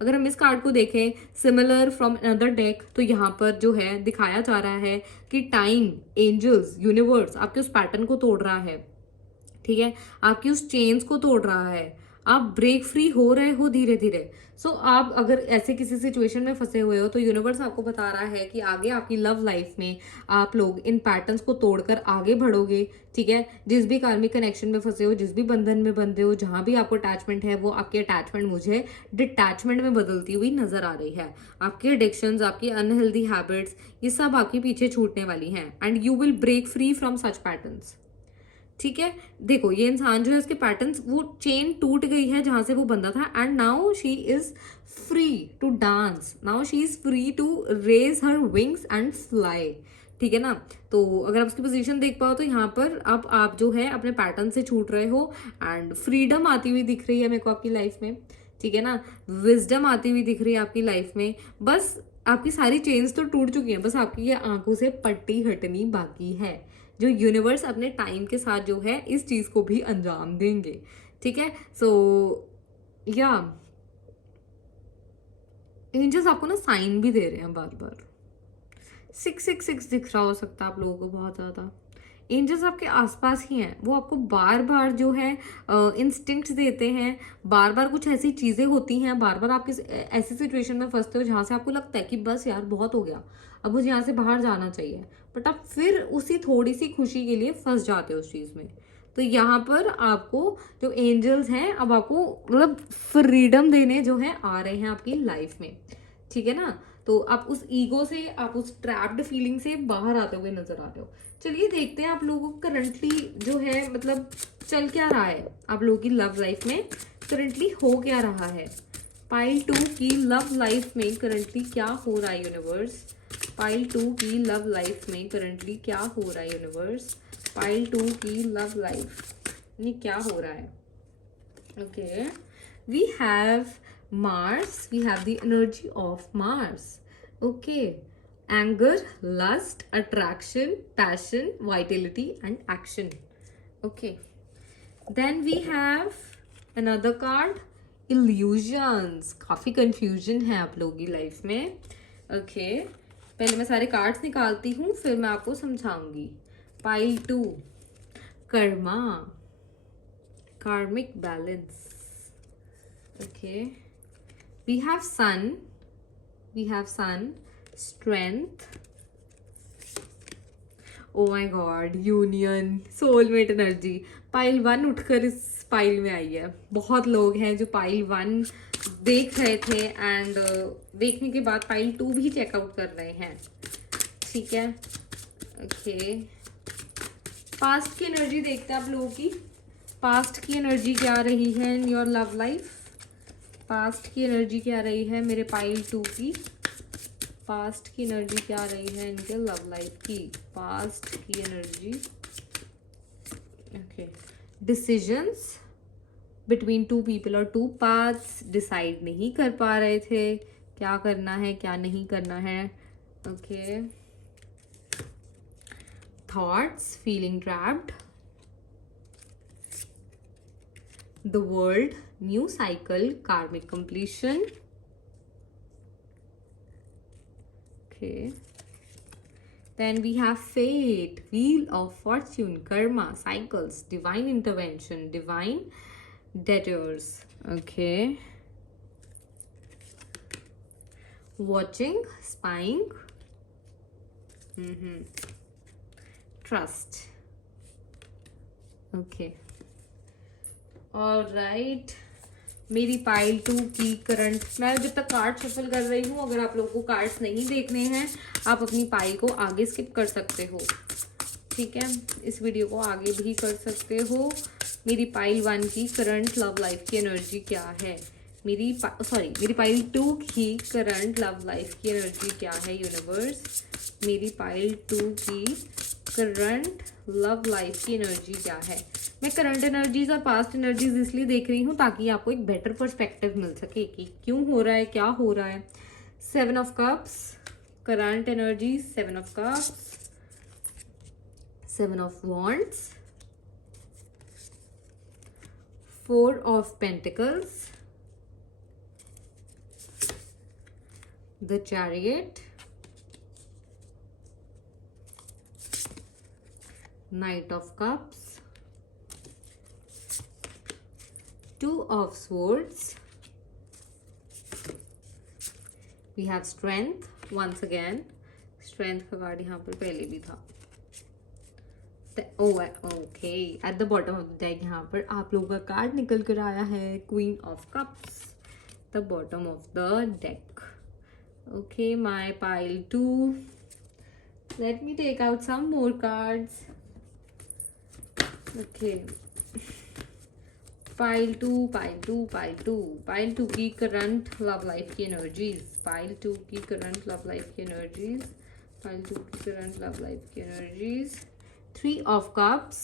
अगर हम इस कार्ड को देखें सिमिलर फ्रॉम अनदर डेक, तो यहाँ पर जो है दिखाया जा रहा है कि टाइम, एंजल्स, यूनिवर्स आपके उस पैटर्न को तोड़ रहा है, ठीक है, आपकी उस चेन्स को तोड़ रहा है। आप ब्रेक फ्री हो रहे हो धीरे धीरे। सो आप अगर ऐसे किसी सिचुएशन में फंसे हुए हो तो यूनिवर्स आपको बता रहा है कि आगे आपकी लव लाइफ में आप लोग इन पैटर्न्स को तोड़कर आगे बढ़ोगे, ठीक है। जिस भी कार्मिक कनेक्शन में फंसे हो, जिस भी बंधन में बंधे हो, जहां भी आपको अटैचमेंट है, वो आपकी अटैचमेंट मुझे डिटैचमेंट में बदलती हुई नजर आ रही है। आपकी एडिक्शंस, आपकी अनहेल्दी हैबिट्स, ये सब आपके पीछे छूटने वाली हैं and you will break free from such patterns, ठीक है। देखो ये इंसान जो है उसके पैटर्न्स, वो चेन टूट गई है जहां से वो बंधा था and now she is free to dance, now she is free to raise her wings and fly, ठीक है ना। तो अगर आप उसकी पोजीशन देख पाओ तो यहाँ पर अब आप जो है अपने पैटर्न से छूट रहे हो एंड फ्रीडम आती हुई दिख रही है मेरे को आपकी लाइफ में, ठीक है ना। विजडम आती हुई दिख रही है आपकी लाइफ में। बस आपकी सारी चेन्स तो टूट चुकी हैं, बस आपकी ये आंखों से पट्टी हटनी बाकी है, जो यूनिवर्स अपने टाइम के साथ जो है इस चीज को भी अंजाम देंगे, ठीक है। सो या एंजल्स आपको ना साइन भी दे रहे हैं बार बार। 666 दिख रहा हो सकता है आप लोगों को बहुत ज्यादा। एंजल्स आपके आसपास ही हैं, वो आपको बार बार जो है इंस्टिंक्ट्स देते हैं, बार बार कुछ ऐसी चीजें होती हैं, बार बार आप किसी ऐसी सिचुएशन में फंसते हो जहां से आपको लगता है कि बस यार बहुत हो गया, अब मुझे यहाँ से बाहर जाना चाहिए, बट आप फिर उसी थोड़ी सी खुशी के लिए फंस जाते हो उस चीज में। तो यहाँ पर आपको जो एंजल्स हैं अब आपको मतलब फ्रीडम देने जो है आ रहे हैं आपकी लाइफ में, ठीक है ना। तो आप उस ईगो से, आप उस ट्रैप्ड फीलिंग से बाहर आते हुए नजर आ रहे हो। चलिए देखते हैं आप लोगों को करंटली जो है मतलब चल क्या रहा है, आप लोगों की लव लाइफ में करंटली हो क्या रहा है। पाइल 2 की लव लाइफ में करंटली क्या हो रहा है यूनिवर्स? पाइल 2 की लव लाइफ में करंटली क्या हो रहा है यूनिवर्स? पाइल 2 की लव लाइफ में क्या हो रहा है? Okay, we have Mars, we have the energy of Mars. Okay, anger, lust, attraction, passion, vitality, and action. Okay, then we have another card, illusions. काफी confusion है आप लोगों की लाइफ में. Okay, पहले मैं सारे कार्ड्स निकालती हूँ, फिर मैं आपको समझाऊंगी. Pile 2, karma, karmic balance. Okay, we have sun, strength, oh my god, union, soulmate energy. Pile 1 उठकर इस पाइल में आई है. बहुत लोग हैं जो पाइल 1 देख रहे थे एंड देखने के बाद पाइल 2 भी चेकआउट कर रहे हैं. ठीक है. ओके, पास्ट की एनर्जी देखते हैं आप लोगों की. पास्ट की एनर्जी क्या रही है इन योर लव लाइफ? पास्ट की एनर्जी क्या रही है मेरे पाइल 2 की? पास्ट की एनर्जी क्या रही है इनके लव लाइफ की? पास्ट की energy. Okay, decisions between 2 people और 2 पाथ्स. डिसाइड नहीं कर पा रहे थे क्या करना है क्या नहीं करना है. Okay, thoughts, feeling trapped. The world, new cycle, karmic completion. Okay. Then we have fate, wheel of fortune, karma, cycles, divine intervention, divine detours. Okay. Watching, spying. Trust. Okay. Alright, मेरी पाइल 2 की current. मैं जब तक card shuffle कर रही हूँ, अगर आप लोगों को कार्ड्स नहीं देखने हैं आप अपनी पाइल को आगे स्किप कर सकते हो. ठीक है, इस वीडियो को आगे भी कर सकते हो. मेरी पाइल 1 की करंट लव लाइफ की एनर्जी क्या है? मेरी पाइल 2 की करंट लव लाइफ की एनर्जी क्या है यूनिवर्स? मेरी पाइल 2 की करंट लव लाइफ की एनर्जी क्या है? मैं करंट एनर्जीज और पास्ट एनर्जीज इसलिए देख रही हूँ ताकि आपको एक बेटर पर्सपेक्टिव मिल सके कि क्यों हो रहा है, क्या हो रहा है. 7 of cups, current energies. 7 of cups, 7 of wands, 4 of pentacles, the chariot, Knight of Cups, 2 of Swords. We have Strength once again. Strength का कार्ड यहाँ पर पहले भी था. Okay, at the bottom of the deck यहाँ पर आप लोगों का कार्ड निकल कर आया है Queen of Cups, the bottom of the deck. Okay, my pile 2. Let me take out some more cards. Okay, pile 2 की करंट लव लाइफ की एनर्जीज. पाइल 2 की करंट लव लाइफ की एनर्जीज. पाइल 2 की current love life की energies. 3 of cups.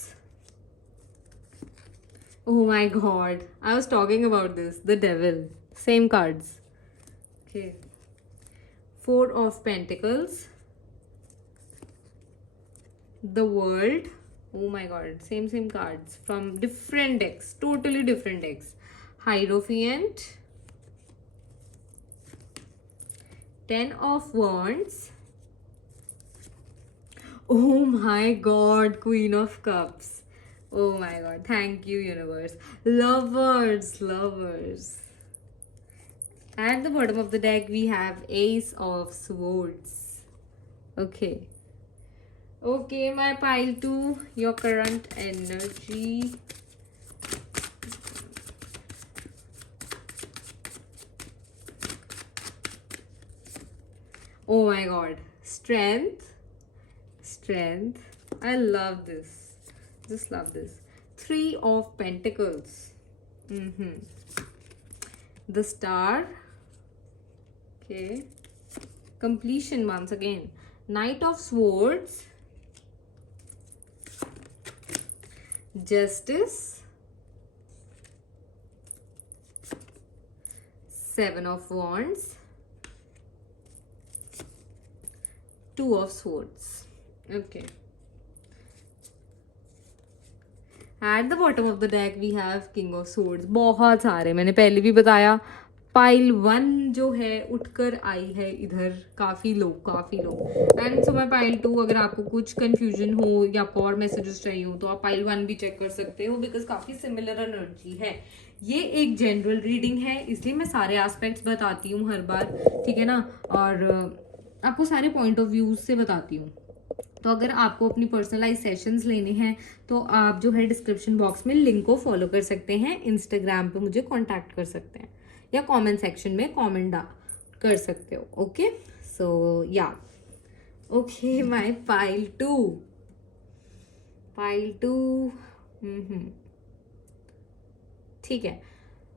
Oh my god, I was talking about this. The devil. Same cards. Okay. 4 of pentacles. The world. Oh my god, same cards from different decks, totally different decks. Hierophant, 10 of wands. Oh my god, Queen of Cups. Oh my god, thank you universe. Lovers. At the bottom of the deck we have Ace of Swords. Okay, my pile 2, your current energy. Oh my god, strength. I love this. Just love this. 3 of pentacles. The star, okay, completion once again, knight of swords, justice, seven of wands, two of swords, okay. At the bottom of the deck we have king of swords. बहुत सारे, मैंने पहले भी बताया, pile 1 जो है उठकर आई है इधर, काफी लोग। एंड सो मैं पाइल 2, अगर आपको कुछ कंफ्यूजन हो या और मैसेजेस चाहिए हो तो आप पाइल 1 भी चेक कर सकते हो, बिकॉज काफी सिमिलर एनर्जी है। ये एक जनरल रीडिंग है, इसलिए मैं सारे एस्पेक्ट्स बताती हूँ हर बार, ठीक है ना, और आपको सारे पॉइंट ऑफ व्यूज से बताती हूँ। तो अगर आपको अपनी पर्सनलाइज सेशंस लेने हैं तो आप जो है डिस्क्रिप्शन बॉक्स में लिंक को फॉलो कर सकते हैं, इंस्टाग्राम पे मुझे कांटेक्ट कर सकते हैं या कमेंट सेक्शन में कमेंट कर सकते हो। ओके, सो या, ओके, माय पाइल 2, ठीक है।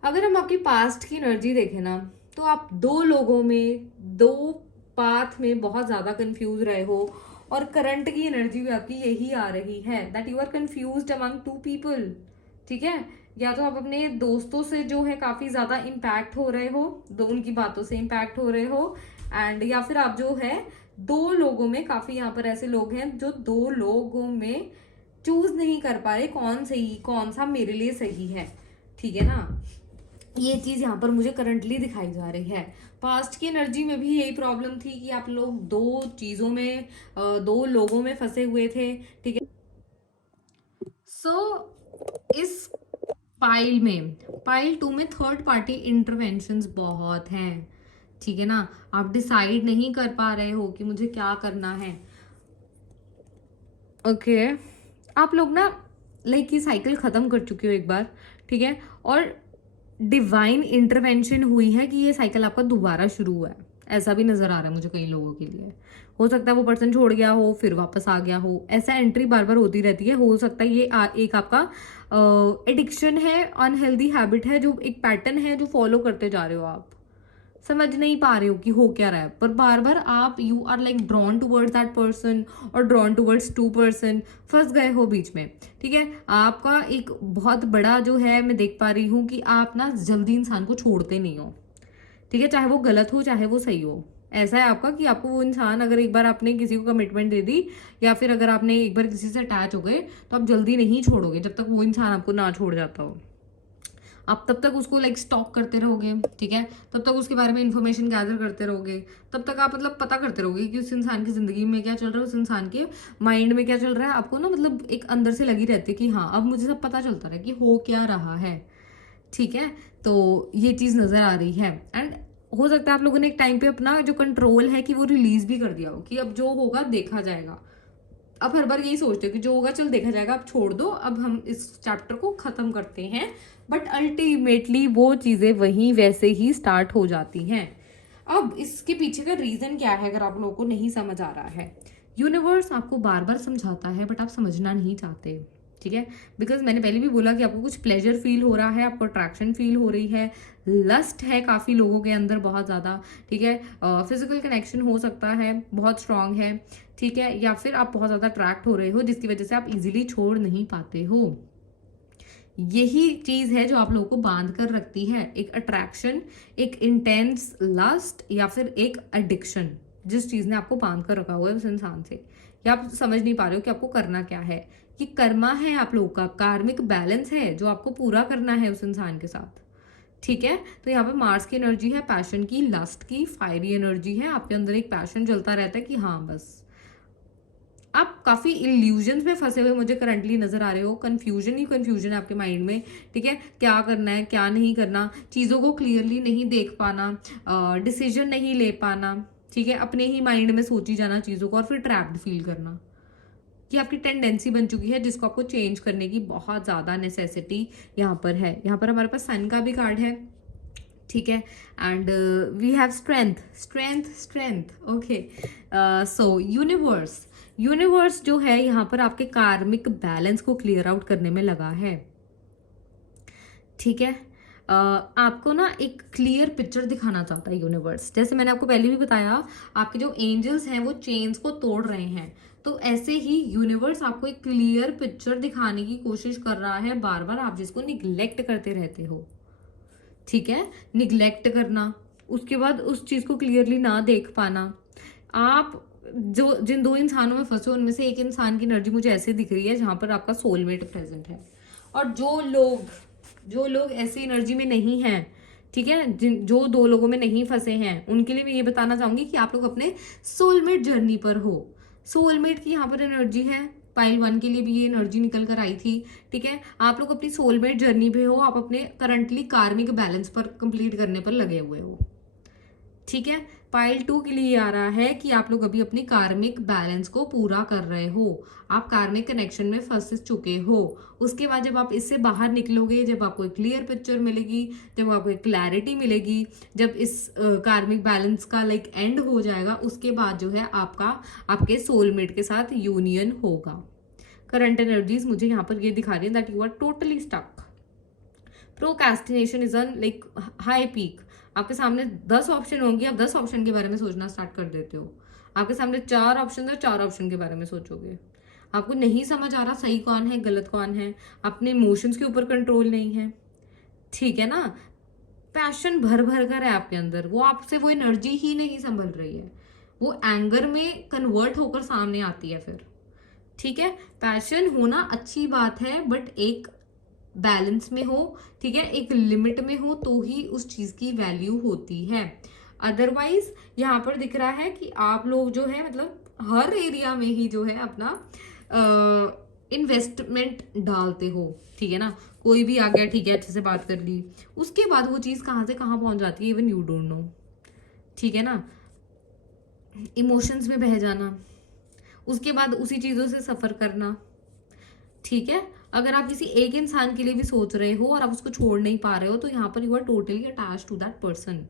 अगर हम आपकी पास्ट की एनर्जी देखें ना, तो आप दो लोगों में, दो पाथ में बहुत ज्यादा कंफ्यूज रहे हो, और करंट की एनर्जी भी आपकी यही आ रही है, that you are confused among two people, ठीक है। या तो आप अपने दोस्तों से जो है काफी ज्यादा इम्पैक्ट हो रहे हो, दो उनकी बातों से इम्पैक्ट हो रहे हो, एंड या फिर आप जो है दो लोगों में, काफी यहाँ पर ऐसे लोग हैं जो दो लोगों में चूज नहीं कर पा रहे कौन सही, कौन सा मेरे लिए सही है, ठीक है ना। ये चीज यहाँ पर मुझे करंटली दिखाई जा रही है। पास्ट की एनर्जी में भी यही प्रॉब्लम थी कि आप लोग दो चीजों में, दो लोगों में फंसे हुए थे, ठीक है। सो इस पाइल में, पाइल 2 में थर्ड पार्टी इंटरवेंशंस बहुत हैं, ठीक है ना। आप डिसाइड नहीं कर पा रहे हो कि मुझे क्या करना है, ओके। आप लोग ना लाइक ये साइकिल खत्म कर चुके हो एक बार, ठीक है, और डिवाइन इंटरवेंशन हुई है कि ये साइकिल आपका दोबारा शुरू हुआ है, ऐसा भी नजर आ रहा है मुझे कई लोगों के लिए। हो सकता है वो पर्सन छोड़ गया हो, फिर वापस आ गया हो, ऐसा एंट्री बार बार होती रहती है। हो सकता है ये एक आपका एडिक्शन है, अनहेल्दी हैबिट है, जो एक पैटर्न है जो फॉलो करते जा रहे हो, आप समझ नहीं पा रहे हो कि हो क्या रहा है, पर बार बार आप you are like drawn towards that person और ड्रॉन टूवर्ड्स टू पर्सन, फंस गए हो बीच में, ठीक है। आपका एक बहुत बड़ा जो है, मैं देख पा रही हूँ कि आप ना जल्दी इंसान को छोड़ते नहीं हो, ठीक है, चाहे वो गलत हो चाहे वो सही हो। ऐसा है आपका कि आपको वो इंसान, अगर एक बार आपने किसी को कमिटमेंट दे दी या फिर अगर आपने एक बार किसी से अटैच हो गए तो आप जल्दी नहीं छोड़ोगे जब तक वो इंसान आपको ना छोड़ जाता हो। आप तब तक उसको लाइक स्टॉक करते रहोगे, ठीक है, तब तक उसके बारे में इंफॉर्मेशन गैदर करते रहोगे, तब तक आप मतलब पता करते रहोगे कि उस इंसान की जिंदगी में क्या चल रहा है, उस इंसान के माइंड में क्या चल रहा है। आपको ना मतलब एक अंदर से लगी रहती है कि हाँ अब मुझे सब पता चलता रहा कि हो क्या रहा है, ठीक है। तो ये चीज नजर आ रही है, एंड हो सकता है आप लोगों ने एक टाइम पे अपना जो कंट्रोल है कि वो रिलीज भी कर दिया हो, कि अब जो होगा देखा जाएगा। अब हर बार यही सोचते हो कि जो होगा चल देखा जाएगा, अब छोड़ दो, अब हम इस चैप्टर को खत्म करते हैं, बट अल्टीमेटली वो चीजें वहीं वैसे ही स्टार्ट हो जाती हैं। अब इसके पीछे का रीजन क्या है, अगर आप लोगों को नहीं समझ आ रहा है। यूनिवर्स आपको बार बार समझाता है बट आप समझना नहीं चाहते, ठीक है, बिकॉज मैंने पहले भी बोला कि आपको कुछ प्लेजर फील हो रहा है, आपको अट्रैक्शन फील हो रही है, लस्ट है काफी लोगों के अंदर बहुत ज्यादा, ठीक है, फिजिकल कनेक्शन हो सकता है बहुत स्ट्रांग है, ठीक है, या फिर आप बहुत ज्यादा अट्रैक्ट हो रहे हो जिसकी वजह से आप इजीली छोड़ नहीं पाते हो। यही चीज है जो आप लोगों को बांध कर रखती है, एक अट्रैक्शन, एक इंटेंस लस्ट, या फिर एक एडिक्शन, जिस चीज ने आपको बांध कर रखा हुआ है उस इंसान से, या आप समझ नहीं पा रहे हो कि आपको करना क्या है। कि कर्मा है आप लोगों का, कार्मिक बैलेंस है जो आपको पूरा करना है उस इंसान के साथ, ठीक है। तो यहाँ पे मार्स की एनर्जी है, पैशन की, लस्ट की, फायरी एनर्जी है, आपके अंदर एक पैशन चलता रहता है कि हाँ बस। आप काफी इल्यूजन्स में फंसे हुए मुझे करंटली नजर आ रहे हो, कंफ्यूजन ही कंफ्यूजन है आपके माइंड में, ठीक है, क्या करना है क्या नहीं करना, चीजों को क्लियरली नहीं देख पाना, डिसीजन नहीं ले पाना, ठीक है, अपने ही माइंड में सोची जाना चीजों को और फिर ट्रैप्ड फील करना, कि आपकी टेंडेंसी बन चुकी है जिसको आपको चेंज करने की बहुत ज्यादा नेसेसिटी यहाँ पर है। यहाँ पर हमारे पास सन का भी कार्ड है, ठीक है, and we have strength strength strength, okay. So universe जो है यहाँ पर आपके कार्मिक बैलेंस को क्लियर आउट करने में लगा है, ठीक है। आपको ना एक क्लियर पिक्चर दिखाना चाहता है यूनिवर्स। जैसे मैंने आपको पहले भी बताया, आपके जो एंजल्स हैं वो चेन्स को तोड़ रहे हैं, तो ऐसे ही यूनिवर्स आपको एक क्लियर पिक्चर दिखाने की कोशिश कर रहा है बार बार, आप जिसको निग्लेक्ट करते रहते हो। ठीक है, निग्लेक्ट करना, उसके बाद उस चीज को क्लियरली ना देख पाना। आप जो जिन दो इंसानों में फंसे उनमें से एक इंसान की एनर्जी मुझे ऐसे दिख रही है जहां पर आपका सोलमेट प्रेजेंट है, और जो लोग ऐसी एनर्जी में नहीं हैं, ठीक है, जिन जो दो लोगों में नहीं फंसे हैं, उनके लिए मैं ये बताना चाहूंगी कि आप लोग अपने सोलमेट जर्नी पर हो। सोलमेट की यहाँ पर एनर्जी है, पाइल 1 के लिए भी ये एनर्जी निकल कर आई थी। ठीक है, आप लोग अपनी सोलमेट जर्नी पे हो, आप अपने करंटली कार्मिक बैलेंस पर कंप्लीट करने पर लगे हुए हो। ठीक है, पाइल 2 के लिए आ रहा है कि आप लोग अभी अपनी कार्मिक बैलेंस को पूरा कर रहे हो, आप कार्मिक कनेक्शन में फंस चुके हो। उसके बाद जब आप इससे बाहर निकलोगे, जब आपको एक क्लियर पिक्चर मिलेगी, जब आपको एक क्लैरिटी मिलेगी, जब इस कार्मिक बैलेंस का लाइक एंड हो जाएगा, उसके बाद जो है आपके सोलमेट के साथ यूनियन होगा। करंट एनर्जीज मुझे यहाँ पर ये दिखा रही है that you are totally stuck. Procrastination is on like high peak. आपके सामने 10 ऑप्शन होंगे, आप 10 ऑप्शन के बारे में सोचना स्टार्ट कर देते हो। आपके सामने 4 ऑप्शन है, 4 ऑप्शन के बारे में सोचोगे। आपको नहीं समझ आ रहा सही कौन है गलत कौन है, अपने इमोशंस के ऊपर कंट्रोल नहीं है। ठीक है ना, पैशन भर भर कर है आपके अंदर, वो आपसे वो एनर्जी ही नहीं संभल रही है, वो एंगर में कन्वर्ट होकर सामने आती है फिर। ठीक है, पैशन होना अच्छी बात है, बट एक बैलेंस में हो, ठीक है, एक लिमिट में हो, तो ही उस चीज की वैल्यू होती है। अदरवाइज यहाँ पर दिख रहा है कि आप लोग जो है मतलब हर एरिया में ही जो है अपना इन्वेस्टमेंट डालते हो। ठीक है ना, कोई भी आ गया, ठीक है, अच्छे से बात कर ली, उसके बाद वो चीज कहाँ से कहाँ पहुंच जाती है इवन यू डोंट नो। ठीक है ना, इमोशंस में बह जाना, उसके बाद उसी चीजों से सफर करना। ठीक है, अगर आप किसी एक इंसान के लिए भी सोच रहे हो और आप उसको छोड़ नहीं पा रहे हो, तो यहाँ पर you are totally attach to that person.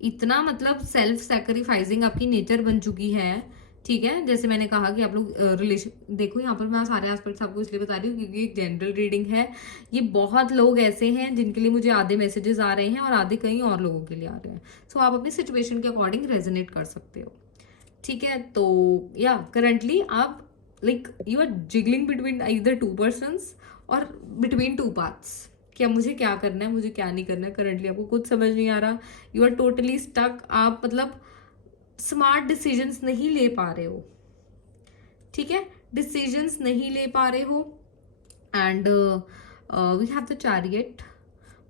इतना मतलब सेल्फ सेक्रीफाइसिंग आपकी नेचर बन चुकी है। ठीक है, जैसे मैंने कहा कि आप लोग रिलेशन, देखो यहाँ पर मैं सारे एस्पेक्ट्स आपको इसलिए बता रही हूँ क्योंकि एक जनरल रीडिंग है। ये बहुत लोग ऐसे हैं जिनके लिए मुझे आधे मैसेजेस आ रहे हैं और आधे कहीं और लोगों के लिए आ रहे हैं। सो आप अपनी सिचुएशन के अकॉर्डिंग रेजोनेट कर सकते हो। ठीक है, तो या करंटली आप like you are juggling between इधर 2 पर्सन्स और बिटवीन 2 पाथ्स। क्या मुझे क्या करना है, मुझे क्या नहीं करना है, करंटली आपको कुछ समझ नहीं आ रहा, यू आर टोटली स्टक। आप मतलब स्मार्ट डिसीजंस नहीं ले पा रहे हो। ठीक है, डिसीजंस नहीं ले पा रहे हो, and we have the chariot.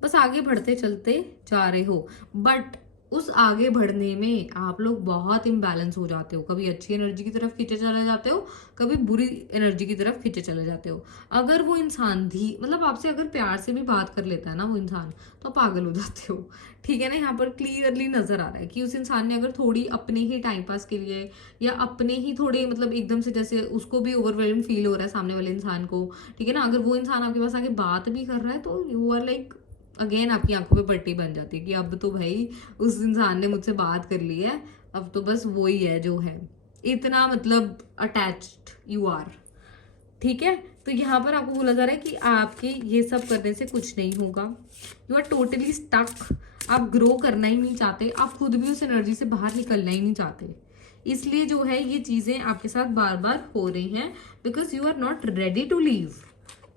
बस आगे बढ़ते चलते जा रहे हो, बट उस आगे बढ़ने में आप लोग बहुत इम्बैलेंस हो जाते हो। कभी अच्छी एनर्जी की तरफ खींचे चले जाते हो, कभी बुरी एनर्जी की तरफ खींचे चले जाते हो। अगर वो इंसान मतलब आपसे अगर प्यार से भी बात कर लेता है ना वो इंसान, तो पागल हो जाते हो। ठीक है ना, यहाँ पर क्लियरली नजर आ रहा है कि उस इंसान ने अगर थोड़ी अपने ही टाइम पास के लिए या अपने ही थोड़े मतलब एकदम से, जैसे उसको भी ओवरवेल्म फील हो रहा है सामने वाले इंसान को, ठीक है ना, अगर वो इंसान आपके पास आके बात भी कर रहा है, तो यू आर लाइक अगेन आपकी आंखों पे पट्टी बन जाती है कि अब तो भाई उस इंसान ने मुझसे बात कर ली है, अब तो बस वही है जो है। इतना मतलब अटैच्ड यू आर। ठीक है, तो यहाँ पर आपको बोला जा रहा है कि आपके ये सब करने से कुछ नहीं होगा, यू आर टोटली स्टक। आप ग्रो करना ही नहीं चाहते, आप खुद भी उस एनर्जी से बाहर निकलना ही नहीं चाहते, इसलिए जो है ये चीजें आपके साथ बार बार हो रही हैं, because you are not ready to leave.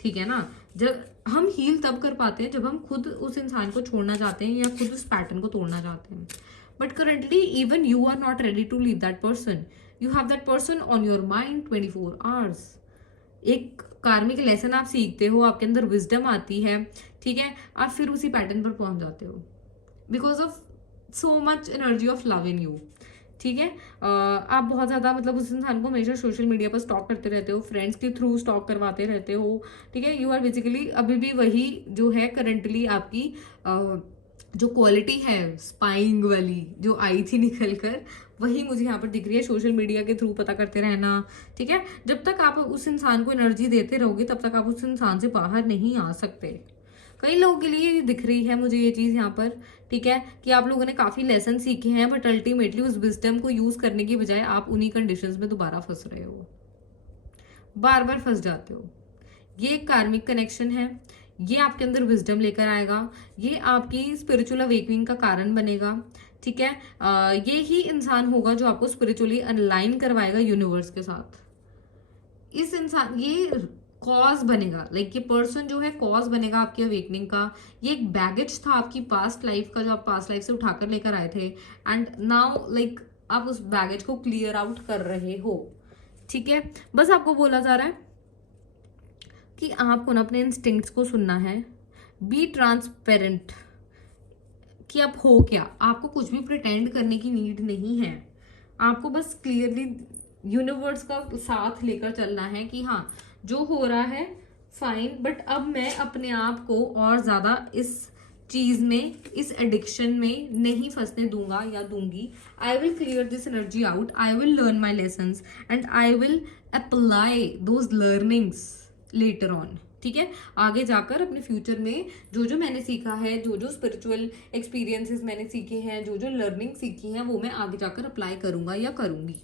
ठीक है ना, जब हम हील तब कर पाते हैं जब हम खुद उस इंसान को छोड़ना चाहते हैं या खुद उस पैटर्न को तोड़ना चाहते हैं, but currently even you are not ready to leave that person. You have that person on your mind 24 hours. एक कार्मिक लेसन आप सीखते हो, आपके अंदर विजडम आती है, ठीक है, आप फिर उसी पैटर्न पर पहुंच जाते हो because of so much energy of love in you. ठीक है, आप बहुत ज़्यादा मतलब उस इंसान को हमेशा सोशल मीडिया पर स्टॉक करते रहते हो, फ्रेंड्स के थ्रू स्टॉक करवाते रहते हो। ठीक है, यू आर बेसिकली अभी भी वही जो है करंटली आपकी जो क्वालिटी है स्पाइंग वाली जो आई थी निकल कर, वही मुझे यहाँ पर दिख रही है। सोशल मीडिया के थ्रू पता करते रहना, ठीक है, जब तक आप उस इंसान को एनर्जी देते रहोगे तब तक आप उस इंसान से बाहर नहीं आ सकते। कई लोगों के लिए दिख रही है मुझे ये चीज यहाँ पर, ठीक है, कि आप लोगों ने काफी लेसन सीखे हैं, बट अल्टीमेटली उस विजडम को यूज करने की बजाय आप उन्हीं कंडीशंस में दोबारा फंस रहे हो, बार बार फंस जाते हो। ये एक कार्मिक कनेक्शन है, ये आपके अंदर विजडम लेकर आएगा, ये आपकी स्पिरिचुअल अवेकनिंग का कारण बनेगा। ठीक है, ये ही इंसान होगा जो आपको स्पिरिचुअली अलाइन करवाएगा यूनिवर्स के साथ। इस इंसान ये कॉज बनेगा, लाइक ये पर्सन जो है कॉज बनेगा आपकी अवेकनिंग का। ये एक बैगेज था आपकी पास्ट लाइफ का जो आप पास्ट लाइफ से उठाकर लेकर आए थे, एंड नाउ लाइक आप उस बैगेज को क्लियर आउट कर रहे हो। ठीक है, बस आपको बोला जा रहा है कि आपको ना अपने इंस्टिंक्ट्स को सुनना है। बी ट्रांसपेरेंट कि आप हो क्या, आपको कुछ भी प्रिटेंड करने की नीड नहीं है। आपको बस क्लियरली यूनिवर्स का साथ लेकर चलना है कि हाँ जो हो रहा है फाइन, बट अब मैं अपने आप को और ज्यादा इस चीज में, इस एडिक्शन में नहीं फंसने दूंगा या दूंगी। I will clear this energy out, I will learn my lessons and I will apply those learnings later on. ठीक है, आगे जाकर अपने फ्यूचर में जो जो मैंने सीखा है, जो जो स्पिरिचुअल एक्सपीरियंसेस मैंने सीखे हैं, जो जो लर्निंग सीखी है, वो मैं आगे जाकर अप्लाई करूंगा या करूंगी।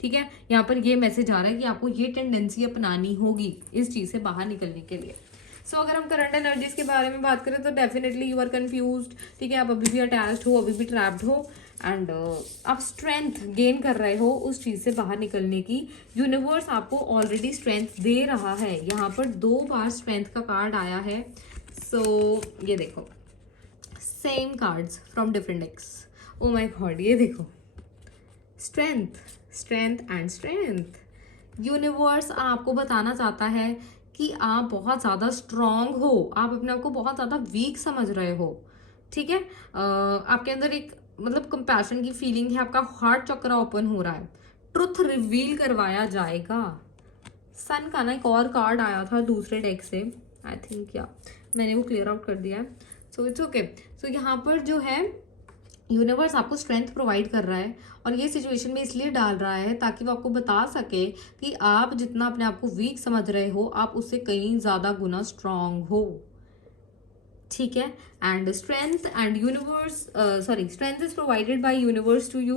ठीक है, यहाँ पर ये मैसेज आ रहा है कि आपको ये टेंडेंसी अपनानी होगी इस चीज से बाहर निकलने के लिए। सो अगर हम करंट एनर्जीज के बारे में बात करें तो डेफिनेटली यू आर कंफ्यूज्ड। ठीक है, आप अभी भी अटैच्ड हो, अभी भी ट्रैप्ड हो, एंड आप स्ट्रेंथ गेन कर रहे हो उस चीज से बाहर निकलने की। यूनिवर्स आपको ऑलरेडी स्ट्रेंथ दे रहा है। यहाँ पर 2 बार स्ट्रेंथ का कार्ड आया है। सो ये देखो, same cards from different decks. Oh my god, ये देखो, strength, strength and strength. Universe आपको बताना चाहता है कि आप बहुत ज़्यादा स्ट्रांग हो, आप अपने आप को बहुत ज़्यादा वीक समझ रहे हो। ठीक है, आपके अंदर एक मतलब कंपैशन की फीलिंग है, आपका हार्ट चक्रा ओपन हो रहा है, ट्रुथ रिवील करवाया जाएगा। सन का ना एक और कार्ड आया था दूसरे डेक से, आई थिंक या मैंने वो क्लियर आउट कर दिया है, सो इट्स ओके। सो यहाँ पर जो है यूनिवर्स आपको स्ट्रेंथ प्रोवाइड कर रहा है और ये सिचुएशन में इसलिए डाल रहा है ताकि वो आपको बता सके कि आप जितना अपने आप को वीक समझ रहे हो, आप उससे कहीं ज़्यादा गुना स्ट्रांग हो। ठीक है, and strength and universe sorry strength is provided by universe to you.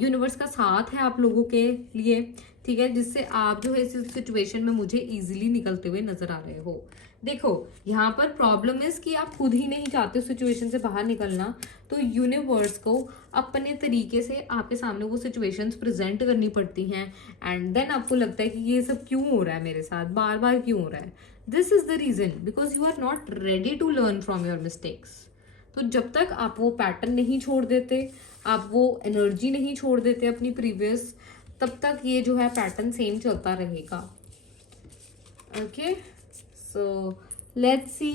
Universe का साथ है आप लोगों के लिए। ठीक है, जिससे आप जो है इस सिचुएशन में मुझे इजीली निकलते हुए नजर आ रहे हो। देखो, यहाँ पर प्रॉब्लम इज कि आप खुद ही नहीं चाहते उस सिचुएशन से बाहर निकलना, तो यूनिवर्स को अपने तरीके से आपके सामने वो सिचुएशंस प्रेजेंट करनी पड़ती हैं, एंड देन आपको लगता है कि ये सब क्यों हो रहा है मेरे साथ, बार बार क्यों हो रहा है। This is the reason because you are not ready to learn from your mistakes. तो जब तक आप वो पैटर्न नहीं छोड़ देते, आप वो एनर्जी नहीं छोड़ देते अपनी प्रीवियस, तब तक ये जो है पैटर्न सेम चलता रहेगा। ओके, सो लेट्स सी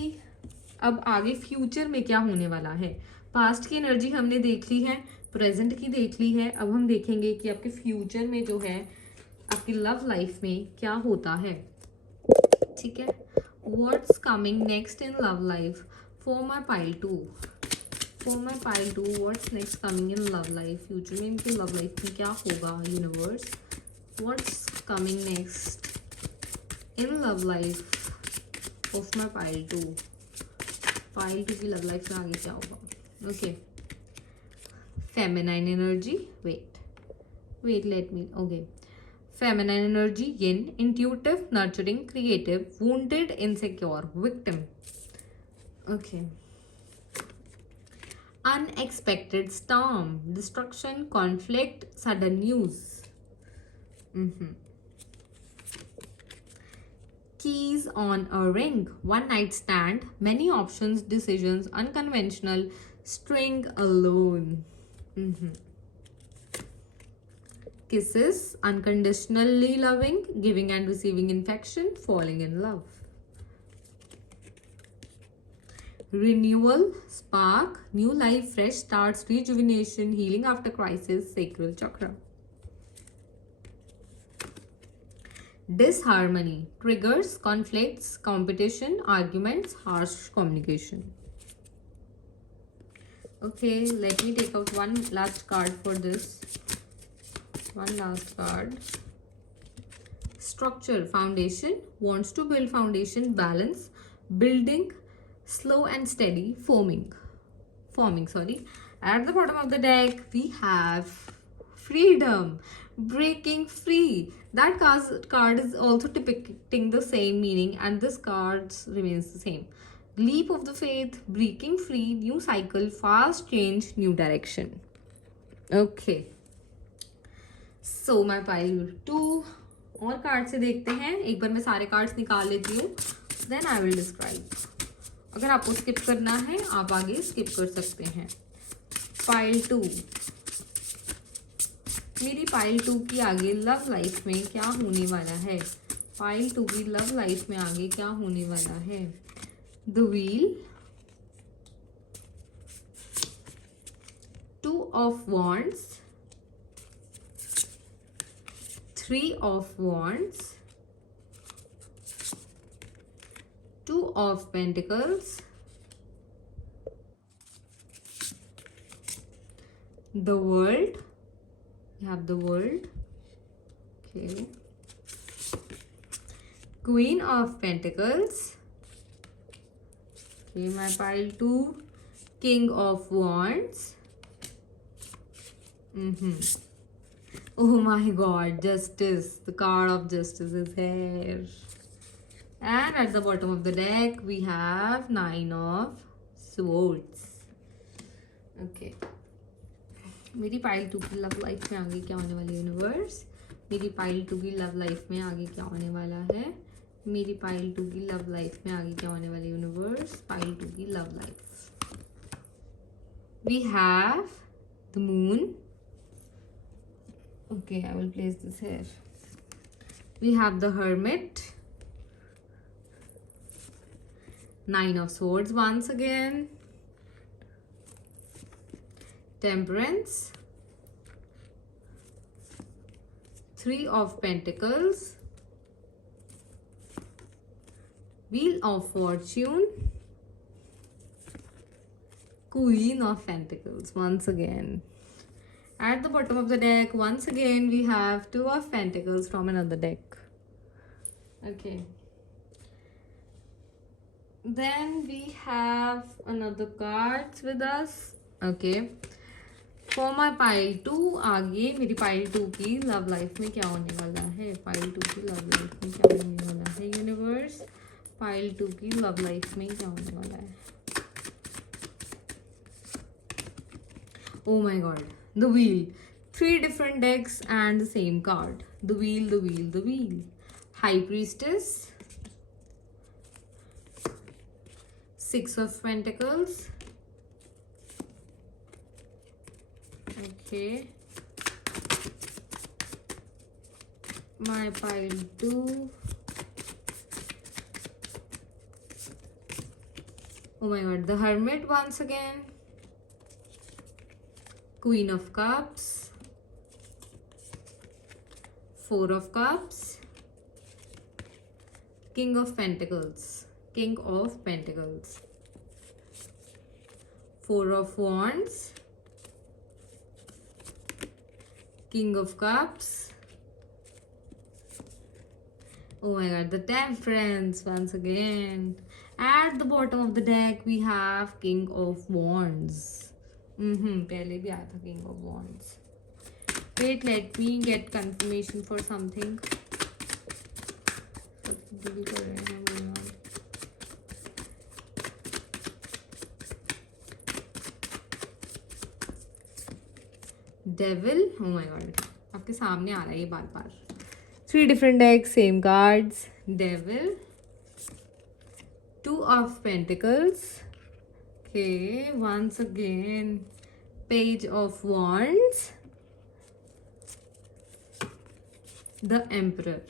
अब आगे फ्यूचर में क्या होने वाला है। पास्ट की एनर्जी हमने देख ली है, प्रेजेंट की देख ली है, अब हम देखेंगे कि आपके फ्यूचर में जो है आपकी लव लाइफ में क्या होता है। ठीक है, what's coming next in love life for my pile 2। For my pile 2 what's next coming in love life, future में इनकी लव लाइफ में क्या होगा। Universe, what's coming next in love life of my pile 2। Pile 2 की love life में आगे क्या होगा। Okay, feminine energy, wait let me, okay. Feminine energy, yin, intuitive, nurturing, creative, wounded, insecure, victim. Okay. Unexpected storm, destruction, conflict, sudden news. Keys on a ring, one night stand, many options, decisions, unconventional, string alone. Kisses, unconditionally loving, giving and receiving affection, falling in love. Renewal, spark, new life, fresh starts, rejuvenation, healing after crisis, sacral chakra. Disharmony, triggers, conflicts, competition, arguments, harsh communication. Okay, let me take out one last card for this. One last card. Structure, foundation, wants to build foundation, balance, building, slow and steady, forming, sorry. At the bottom of the deck we have freedom, breaking free. That card is also depicting the same meaning, and this card remains the same. Leap of the faith, breaking free, new cycle, fast change, new direction. Okay. So my pile 2. और card से देखते हैं, एक बार मैं सारे cards निकाल लेती हूँ, देन आई विल डिस्क्राइब. अगर आपको स्किप करना है आप आगे स्किप कर सकते हैं. पाइल 2. मेरी पाइल 2 की आगे लव लाइफ में क्या होने वाला है? पाइल 2 की लव लाइफ में आगे क्या होने वाला है? The wheel, 2 of wands, 3 of wands, 2 of pentacles, the world. You have the world. Okay. Queen of pentacles. Okay, my pile 2. King of wands. Oh my god, justice. The card of justice is here. And at the bottom of the deck, we have 9 of swords. Okay. मेरी pile 2 की love life में आगे क्या होने वाली है universe? मेरी pile 2 की लव लाइफ में आगे क्या होने वाला है? मेरी पाइल 2 की लव लाइफ में आगे क्या होने वाली यूनिवर्स? पाइल 2 की love life. We have the moon. Okay, I will place this here. We have the hermit, 9 of swords once again, temperance, 3 of pentacles, wheel of fortune, queen of pentacles once again. At the bottom of the deck, once again, we have 2 of pentacles from another deck. Okay. Then we have another cards with us. Okay. For my pile 2, आगे मेरी pile 2 की love life में क्या होने वाला है? Pile 2 की love life में क्या होने वाला है? Universe, pile 2 की love life में क्या होने वाला है? Oh my god. The wheel, 3 different decks and the same card. The wheel, the wheel, the wheel. High priestess, 6 of pentacles. Okay. My pile 2. Oh my god, the hermit once again. Queen of Cups, 4 of Cups, King of Pentacles, King of Pentacles, 4 of Wands, King of Cups. Oh my god, the Temperance once again. At the bottom of the deck, we have King of Wands. पहले भी आया था king of wands. Wait, let me get confirmation for something. Devil, oh my god, आपके सामने आ रहा है ये बार बार. 3 different decks, same cards. Devil, 2 of Pentacles. Okay, once again, Page of Wands, the Emperor.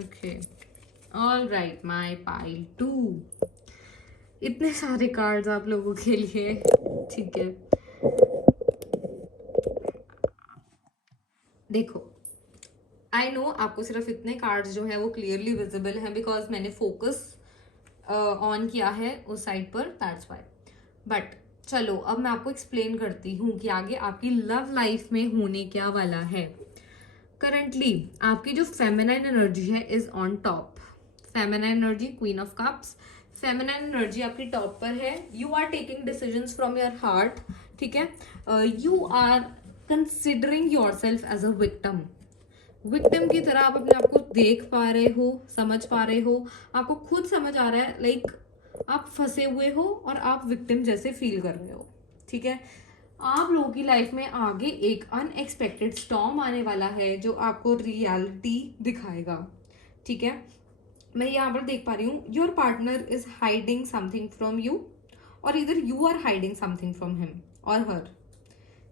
Okay, all right, my pile 2. इतने सारे cards आप लोगों के लिए. ठीक है, देखो, आई नो आपको सिर्फ इतने कार्ड्स जो है वो क्लियरली विजिबल हैं बिकॉज मैंने फोकस ऑन किया है उस साइड पर, दैट्स वाई. बट चलो अब मैं आपको एक्सप्लेन करती हूँ कि आगे आपकी लव लाइफ में होने क्या वाला है. करंटली आपकी जो फेमिनाइन एनर्जी है is on top. Feminine energy, queen of cups, feminine energy आपकी टॉप पर है। You are taking decisions from your heart, ठीक है। You are considering yourself as a victim. Victim की तरह आप अपने आप को देख पा रहे हो, समझ पा रहे हो, आपको खुद समझ आ रहा है लाइक आप फंसे हुए हो और आप विक्टिम जैसे फील कर रहे हो, ठीक है। आप लोगों की लाइफ में आगे एक अनएक्सपेक्टेड स्टॉर्म आने वाला है जो आपको रियलिटी दिखाएगा, ठीक है। मैं यहाँ पर देख पा रही हूँ your partner is hiding something from you, और इधर you are hiding something from him और हर,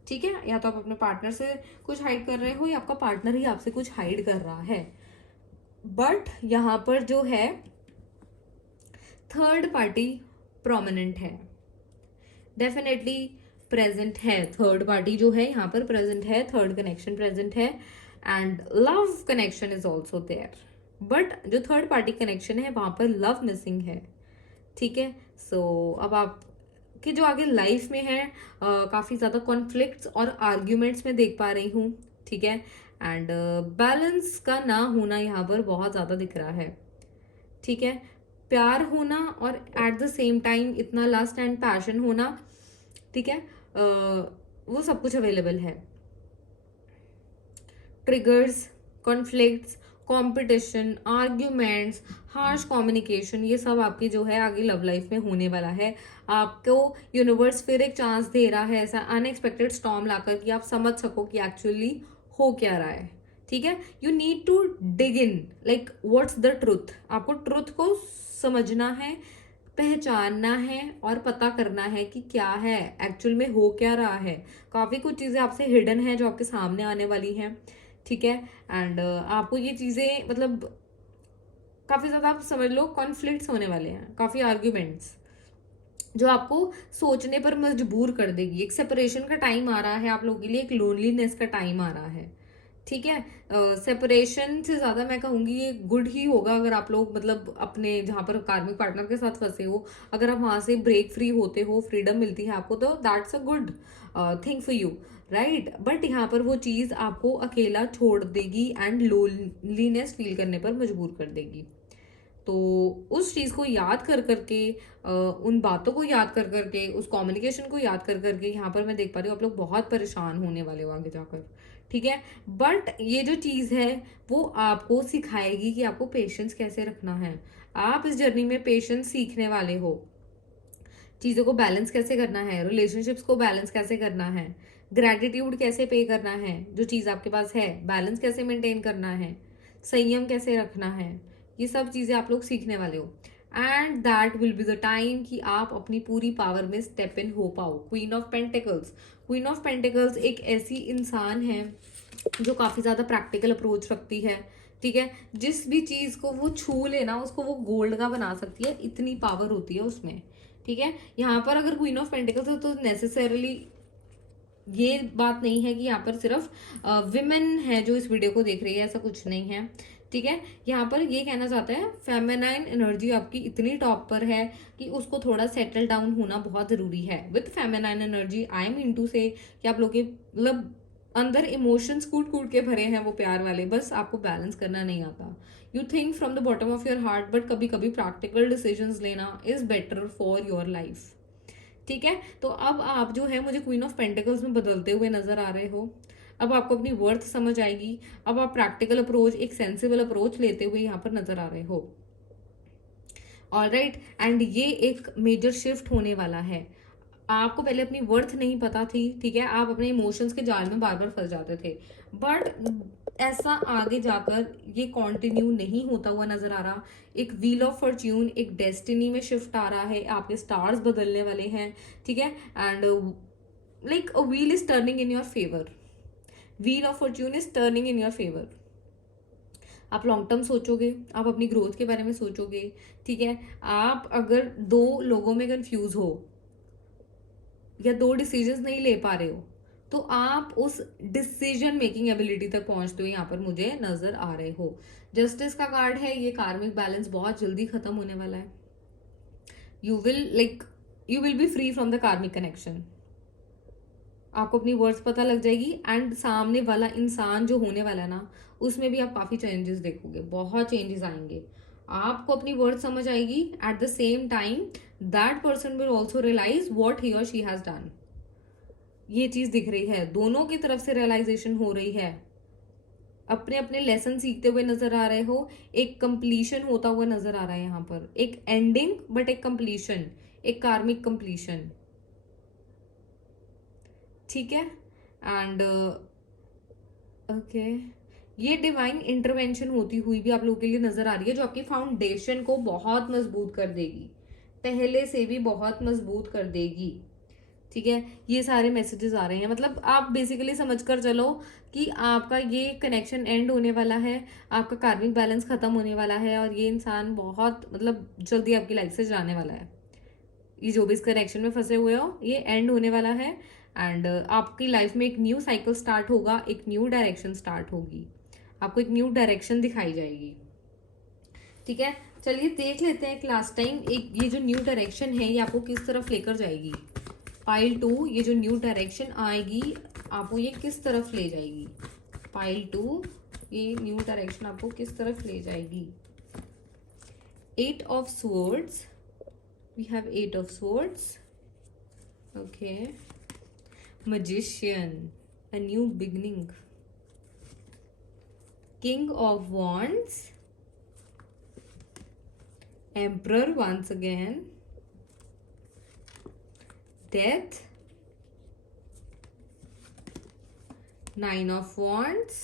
ठीक है। या तो आप अपने पार्टनर से कुछ हाइड कर रहे हो या आपका पार्टनर ही आपसे कुछ हाइड कर रहा है। बट यहाँ पर जो है थर्ड पार्टी प्रोमिनेंट है, डेफिनेटली प्रेजेंट है। थर्ड पार्टी जो है यहाँ पर प्रेजेंट है, थर्ड कनेक्शन प्रेजेंट है, and love connection is also there. But जो थर्ड पार्टी कनेक्शन है वहां पर लव मिसिंग है, ठीक है। सो अब आप कि जो आगे लाइफ में है काफी ज्यादा कॉन्फ्लिक्ट्स और आर्ग्यूमेंट्स में देख पा रही हूँ, ठीक है। एंड बैलेंस का ना होना यहाँ पर बहुत ज्यादा दिख रहा है, ठीक है। प्यार होना और एट द सेम टाइम इतना लस्ट एंड पैशन होना, ठीक है, वो सब कुछ अवेलेबल है। Triggers, conflicts, competition, arguments, harsh communication, ये सब आपकी जो है आगे लव लाइफ में होने वाला है। आपको यूनिवर्स फिर एक चांस दे रहा है ऐसा अनएक्सपेक्टेड स्टॉर्म लाकर कि आप समझ सको कि एक्चुअली हो क्या रहा है, ठीक है। You need to dig in like what's the truth. आपको ट्रुथ को समझना है, पहचानना है और पता करना है कि क्या है एक्चुअल में, हो क्या रहा है। काफी कुछ चीजें आपसे हिडन है जो आपके सामने आने वाली हैं, ठीक है। एंड आपको ये चीजें मतलब काफी ज्यादा आप समझ लो कॉन्फ्लिक्ट्स होने वाले हैं, काफी आर्ग्यूमेंट्स जो आपको सोचने पर मजबूर कर देगी। एक सेपरेशन का टाइम आ रहा है आप लोगों के लिए, एक लोनलीनेस का टाइम आ रहा है, ठीक है। सेपरेशन से ज्यादा मैं कहूंगी ये गुड ही होगा अगर आप लोग मतलब अपने जहां पर कार्मिक पार्टनर के साथ फंसे हो, अगर आप वहां से ब्रेक फ्री होते हो, फ्रीडम मिलती है आपको, तो that's a good thing for you, right. But यहाँ पर वो चीज आपको अकेला छोड़ देगी एंड लोनलीनेस फील करने पर मजबूर कर देगी। तो उस चीज को याद कर करके उन बातों को याद कर करके उस कम्युनिकेशन को याद कर करके यहाँ पर मैं देख पा रही हूँ आप लोग बहुत परेशान होने वाले हो आगे जाकर, ठीक है। बट ये जो चीज है वो आपको सिखाएगी कि आपको पेशेंस कैसे रखना है। आप इस जर्नी में पेशेंस सीखने वाले हो, चीजों को बैलेंस कैसे करना है, रिलेशनशिप्स को बैलेंस कैसे करना है, ग्रेटिट्यूड कैसे पे करना है, जो चीज आपके पास है बैलेंस कैसे मेंटेन करना है, संयम कैसे रखना है, ये सब चीजें आप लोग सीखने वाले हो। And that will be the time कि आप अपनी पूरी पावर में स्टेप इन हो पाओ। Queen of pentacles, queen of pentacles एक ऐसी इंसान है जो काफी ज्यादा प्रैक्टिकल अप्रोच रखती है, ठीक है। जिस भी चीज को वो छू लेना उसको वो गोल्ड का बना सकती है, इतनी पावर होती है उसमें, ठीक है। यहाँ पर अगर क्वीन ऑफ पेंटिकल्स हो तो नेसेसरली ये बात नहीं है कि यहाँ पर सिर्फ विमेन है जो इस वीडियो को देख रही है, ऐसा कुछ नहीं है, ठीक है। यहाँ पर ये कहना चाहता है फेमिनाइन एनर्जी आपकी इतनी टॉप पर है कि उसको थोड़ा सेटल डाउन होना बहुत जरूरी है। With feminine energy I am into से कि आप लोग के मतलब अंदर इमोशंस कूट कूट के भरे हैं वो प्यार वाले, बस आपको बैलेंस करना नहीं आता। You think from the bottom of your heart, but कभी कभी प्रैक्टिकल डिसीजंस लेना is better for your life, ठीक है। तो अब आप जो है मुझे क्वीन ऑफ पेंटिकल्स में बदलते हुए नजर आ रहे हो। अब आपको अपनी वर्थ समझ आएगी, अब आप प्रैक्टिकल अप्रोच, एक सेंसिबल अप्रोच लेते हुए यहाँ पर नजर आ रहे हो, ऑलराइट। एंड ये एक मेजर शिफ्ट होने वाला है। आपको पहले अपनी वर्थ नहीं पता थी, ठीक है, आप अपने इमोशंस के जाल में बार बार फंस जाते थे, बट ऐसा आगे जाकर ये कंटिन्यू नहीं होता हुआ नजर आ रहा। एक व्हील ऑफ फॉर्च्यून, एक डेस्टिनी में शिफ्ट आ रहा है, आपके स्टार्स बदलने वाले हैं, ठीक है। And like a wheel is turning in your favour, wheel of Fortune is turning in your favour. आप लॉन्ग टर्म सोचोगे, आप अपनी ग्रोथ के बारे में सोचोगे, ठीक है। आप अगर दो लोगों में कंफ्यूज हो या दो डिसीजंस नहीं ले पा रहे हो तो आप उस डिसीजन मेकिंग एबिलिटी तक पहुंचते हो यहाँ पर मुझे नजर आ रहे हो। जस्टिस का कार्ड है, ये कार्मिक बैलेंस बहुत जल्दी खत्म होने वाला है। You will be free from the karmic connection. आपको अपनी वर्ड्स पता लग जाएगी एंड सामने वाला इंसान जो होने वाला है ना उसमें भी आप काफी चेंजेस देखोगे, बहुत चेंजेस आएंगे। आपको अपनी वर्थ समझ आएगी, at the same time that person will also realise what he or she has done. ये चीज दिख रही है, दोनों की तरफ से रियलाइजेशन हो रही है, अपने अपने लेसन सीखते हुए नजर आ रहे हो, एक कंप्लीशन होता हुआ नजर आ रहा है यहाँ पर, एक एंडिंग बट एक कंप्लीशन, एक कार्मिक कंप्लीशन। ठीक है, एंड ओके, ये डिवाइन इंटरवेंशन होती हुई भी आप लोगों के लिए नजर आ रही है, जो आपकी फाउंडेशन को बहुत मजबूत कर देगी, पहले से भी बहुत मजबूत कर देगी। ठीक है, ये सारे मैसेजेस आ रहे हैं, मतलब आप बेसिकली समझ कर चलो कि आपका ये कनेक्शन एंड होने वाला है, आपका कार्मिक बैलेंस खत्म होने वाला है, और ये इंसान बहुत मतलब जल्दी आपकी लाइफ से जाने वाला है। ये जो भी इस कनेक्शन में फंसे हुए हो, ये एंड होने वाला है, एंड आपकी लाइफ में एक न्यू साइकिल स्टार्ट होगा, एक न्यू डायरेक्शन स्टार्ट होगी, आपको एक न्यू डायरेक्शन दिखाई जाएगी। ठीक है, चलिए देख लेते हैं एक लास्ट टाइम, एक ये जो न्यू डायरेक्शन है ये आपको किस तरफ लेकर जाएगी। पाइल 2, ये जो न्यू डायरेक्शन आएगी आपको ये किस तरफ ले जाएगी। पाइल 2, ये न्यू डायरेक्शन आपको किस तरफ ले जाएगी। 8 of swords, we have 8 of swords, okay, magician, a new beginning, king of wands, emperor once again, death, 9 of wands,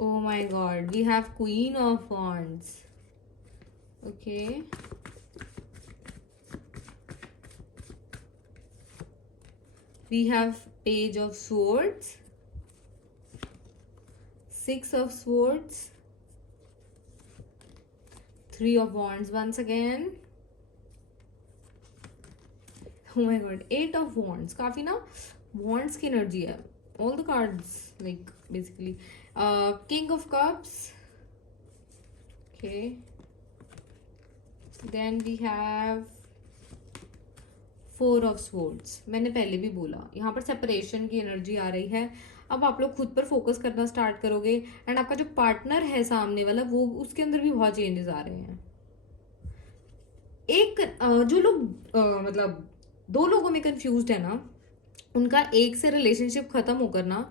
oh my god, we have queen of wands, okay, we have page of swords, 6 of swords, 3 of wands once again, oh my god, 8 of wands, काफी ना wands की energy है, all the cards like basically, king of cups, okay, then we have 4 of swords, मैंने पहले भी बोला यहाँ पर सेपरेशन की एनर्जी आ रही है। अब आप लोग खुद पर फोकस करना स्टार्ट करोगे, एंड आपका जो पार्टनर है सामने वाला, वो उसके अंदर भी बहुत चेंजेस आ रहे हैं। एक जो लोग मतलब 2 लोगों में कंफ्यूज्ड है ना, उनका एक से रिलेशनशिप खत्म होकर ना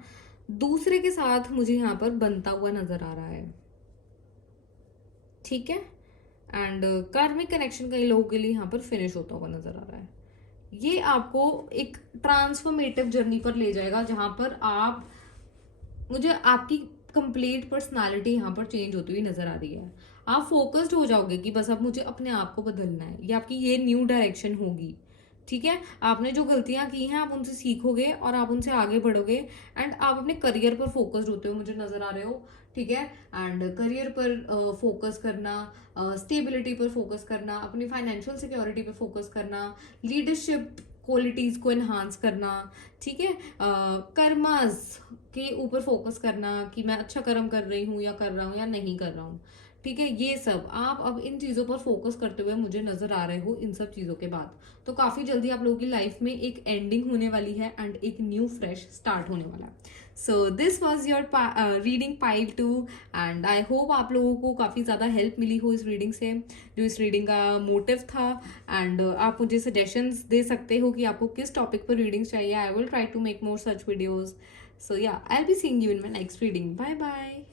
दूसरे के साथ मुझे यहाँ पर बनता हुआ नजर आ रहा है। ठीक है, एंड कार्मिक कनेक्शन कई लोगों के लिए यहाँ पर फिनिश होता हुआ नजर आ रहा है। ये आपको एक ट्रांसफॉर्मेटिव जर्नी पर ले जाएगा, जहां पर आप, मुझे आपकी कंप्लीट पर्सनालिटी यहाँ पर चेंज होती हुई नजर आ रही है। आप फोकस्ड हो जाओगे कि बस अब मुझे अपने आप को बदलना है, ये आपकी ये न्यू डायरेक्शन होगी। ठीक है, आपने जो गलतियां की हैं आप उनसे सीखोगे और आप उनसे आगे बढ़ोगे, एंड आप अपने करियर पर फोकस्ड होते हो मुझे नजर आ रहे हो। ठीक है, एंड करियर पर फोकस करना, स्टेबिलिटी पर फोकस करना, अपनी फाइनेंशियल सिक्योरिटी पर फोकस करना, लीडरशिप क्वालिटीज को एनहांस करना। ठीक है, कर्मास के ऊपर फोकस करना कि मैं अच्छा कर्म कर रही हूँ या कर रहा हूँ या नहीं कर रहा हूँ। ठीक है, ये सब आप अब इन चीजों पर फोकस करते हुए मुझे नजर आ रहे हो। इन सब चीजों के बाद तो काफी जल्दी आप लोगों की लाइफ में एक एंडिंग होने वाली है, एंड एक न्यू फ्रेश स्टार्ट होने वाला है। So this was your reading pile 2, and I hope आप लोगों को काफी ज्यादा हेल्प मिली हो इस रीडिंग से, जो इस रीडिंग का मोटिव था। एंड आप मुझे सजेशंस दे सकते हो कि आपको किस टॉपिक पर रीडिंग चाहिए। I will try to make more such videos. So yeah, I will be seeing you in my next reading. Bye bye.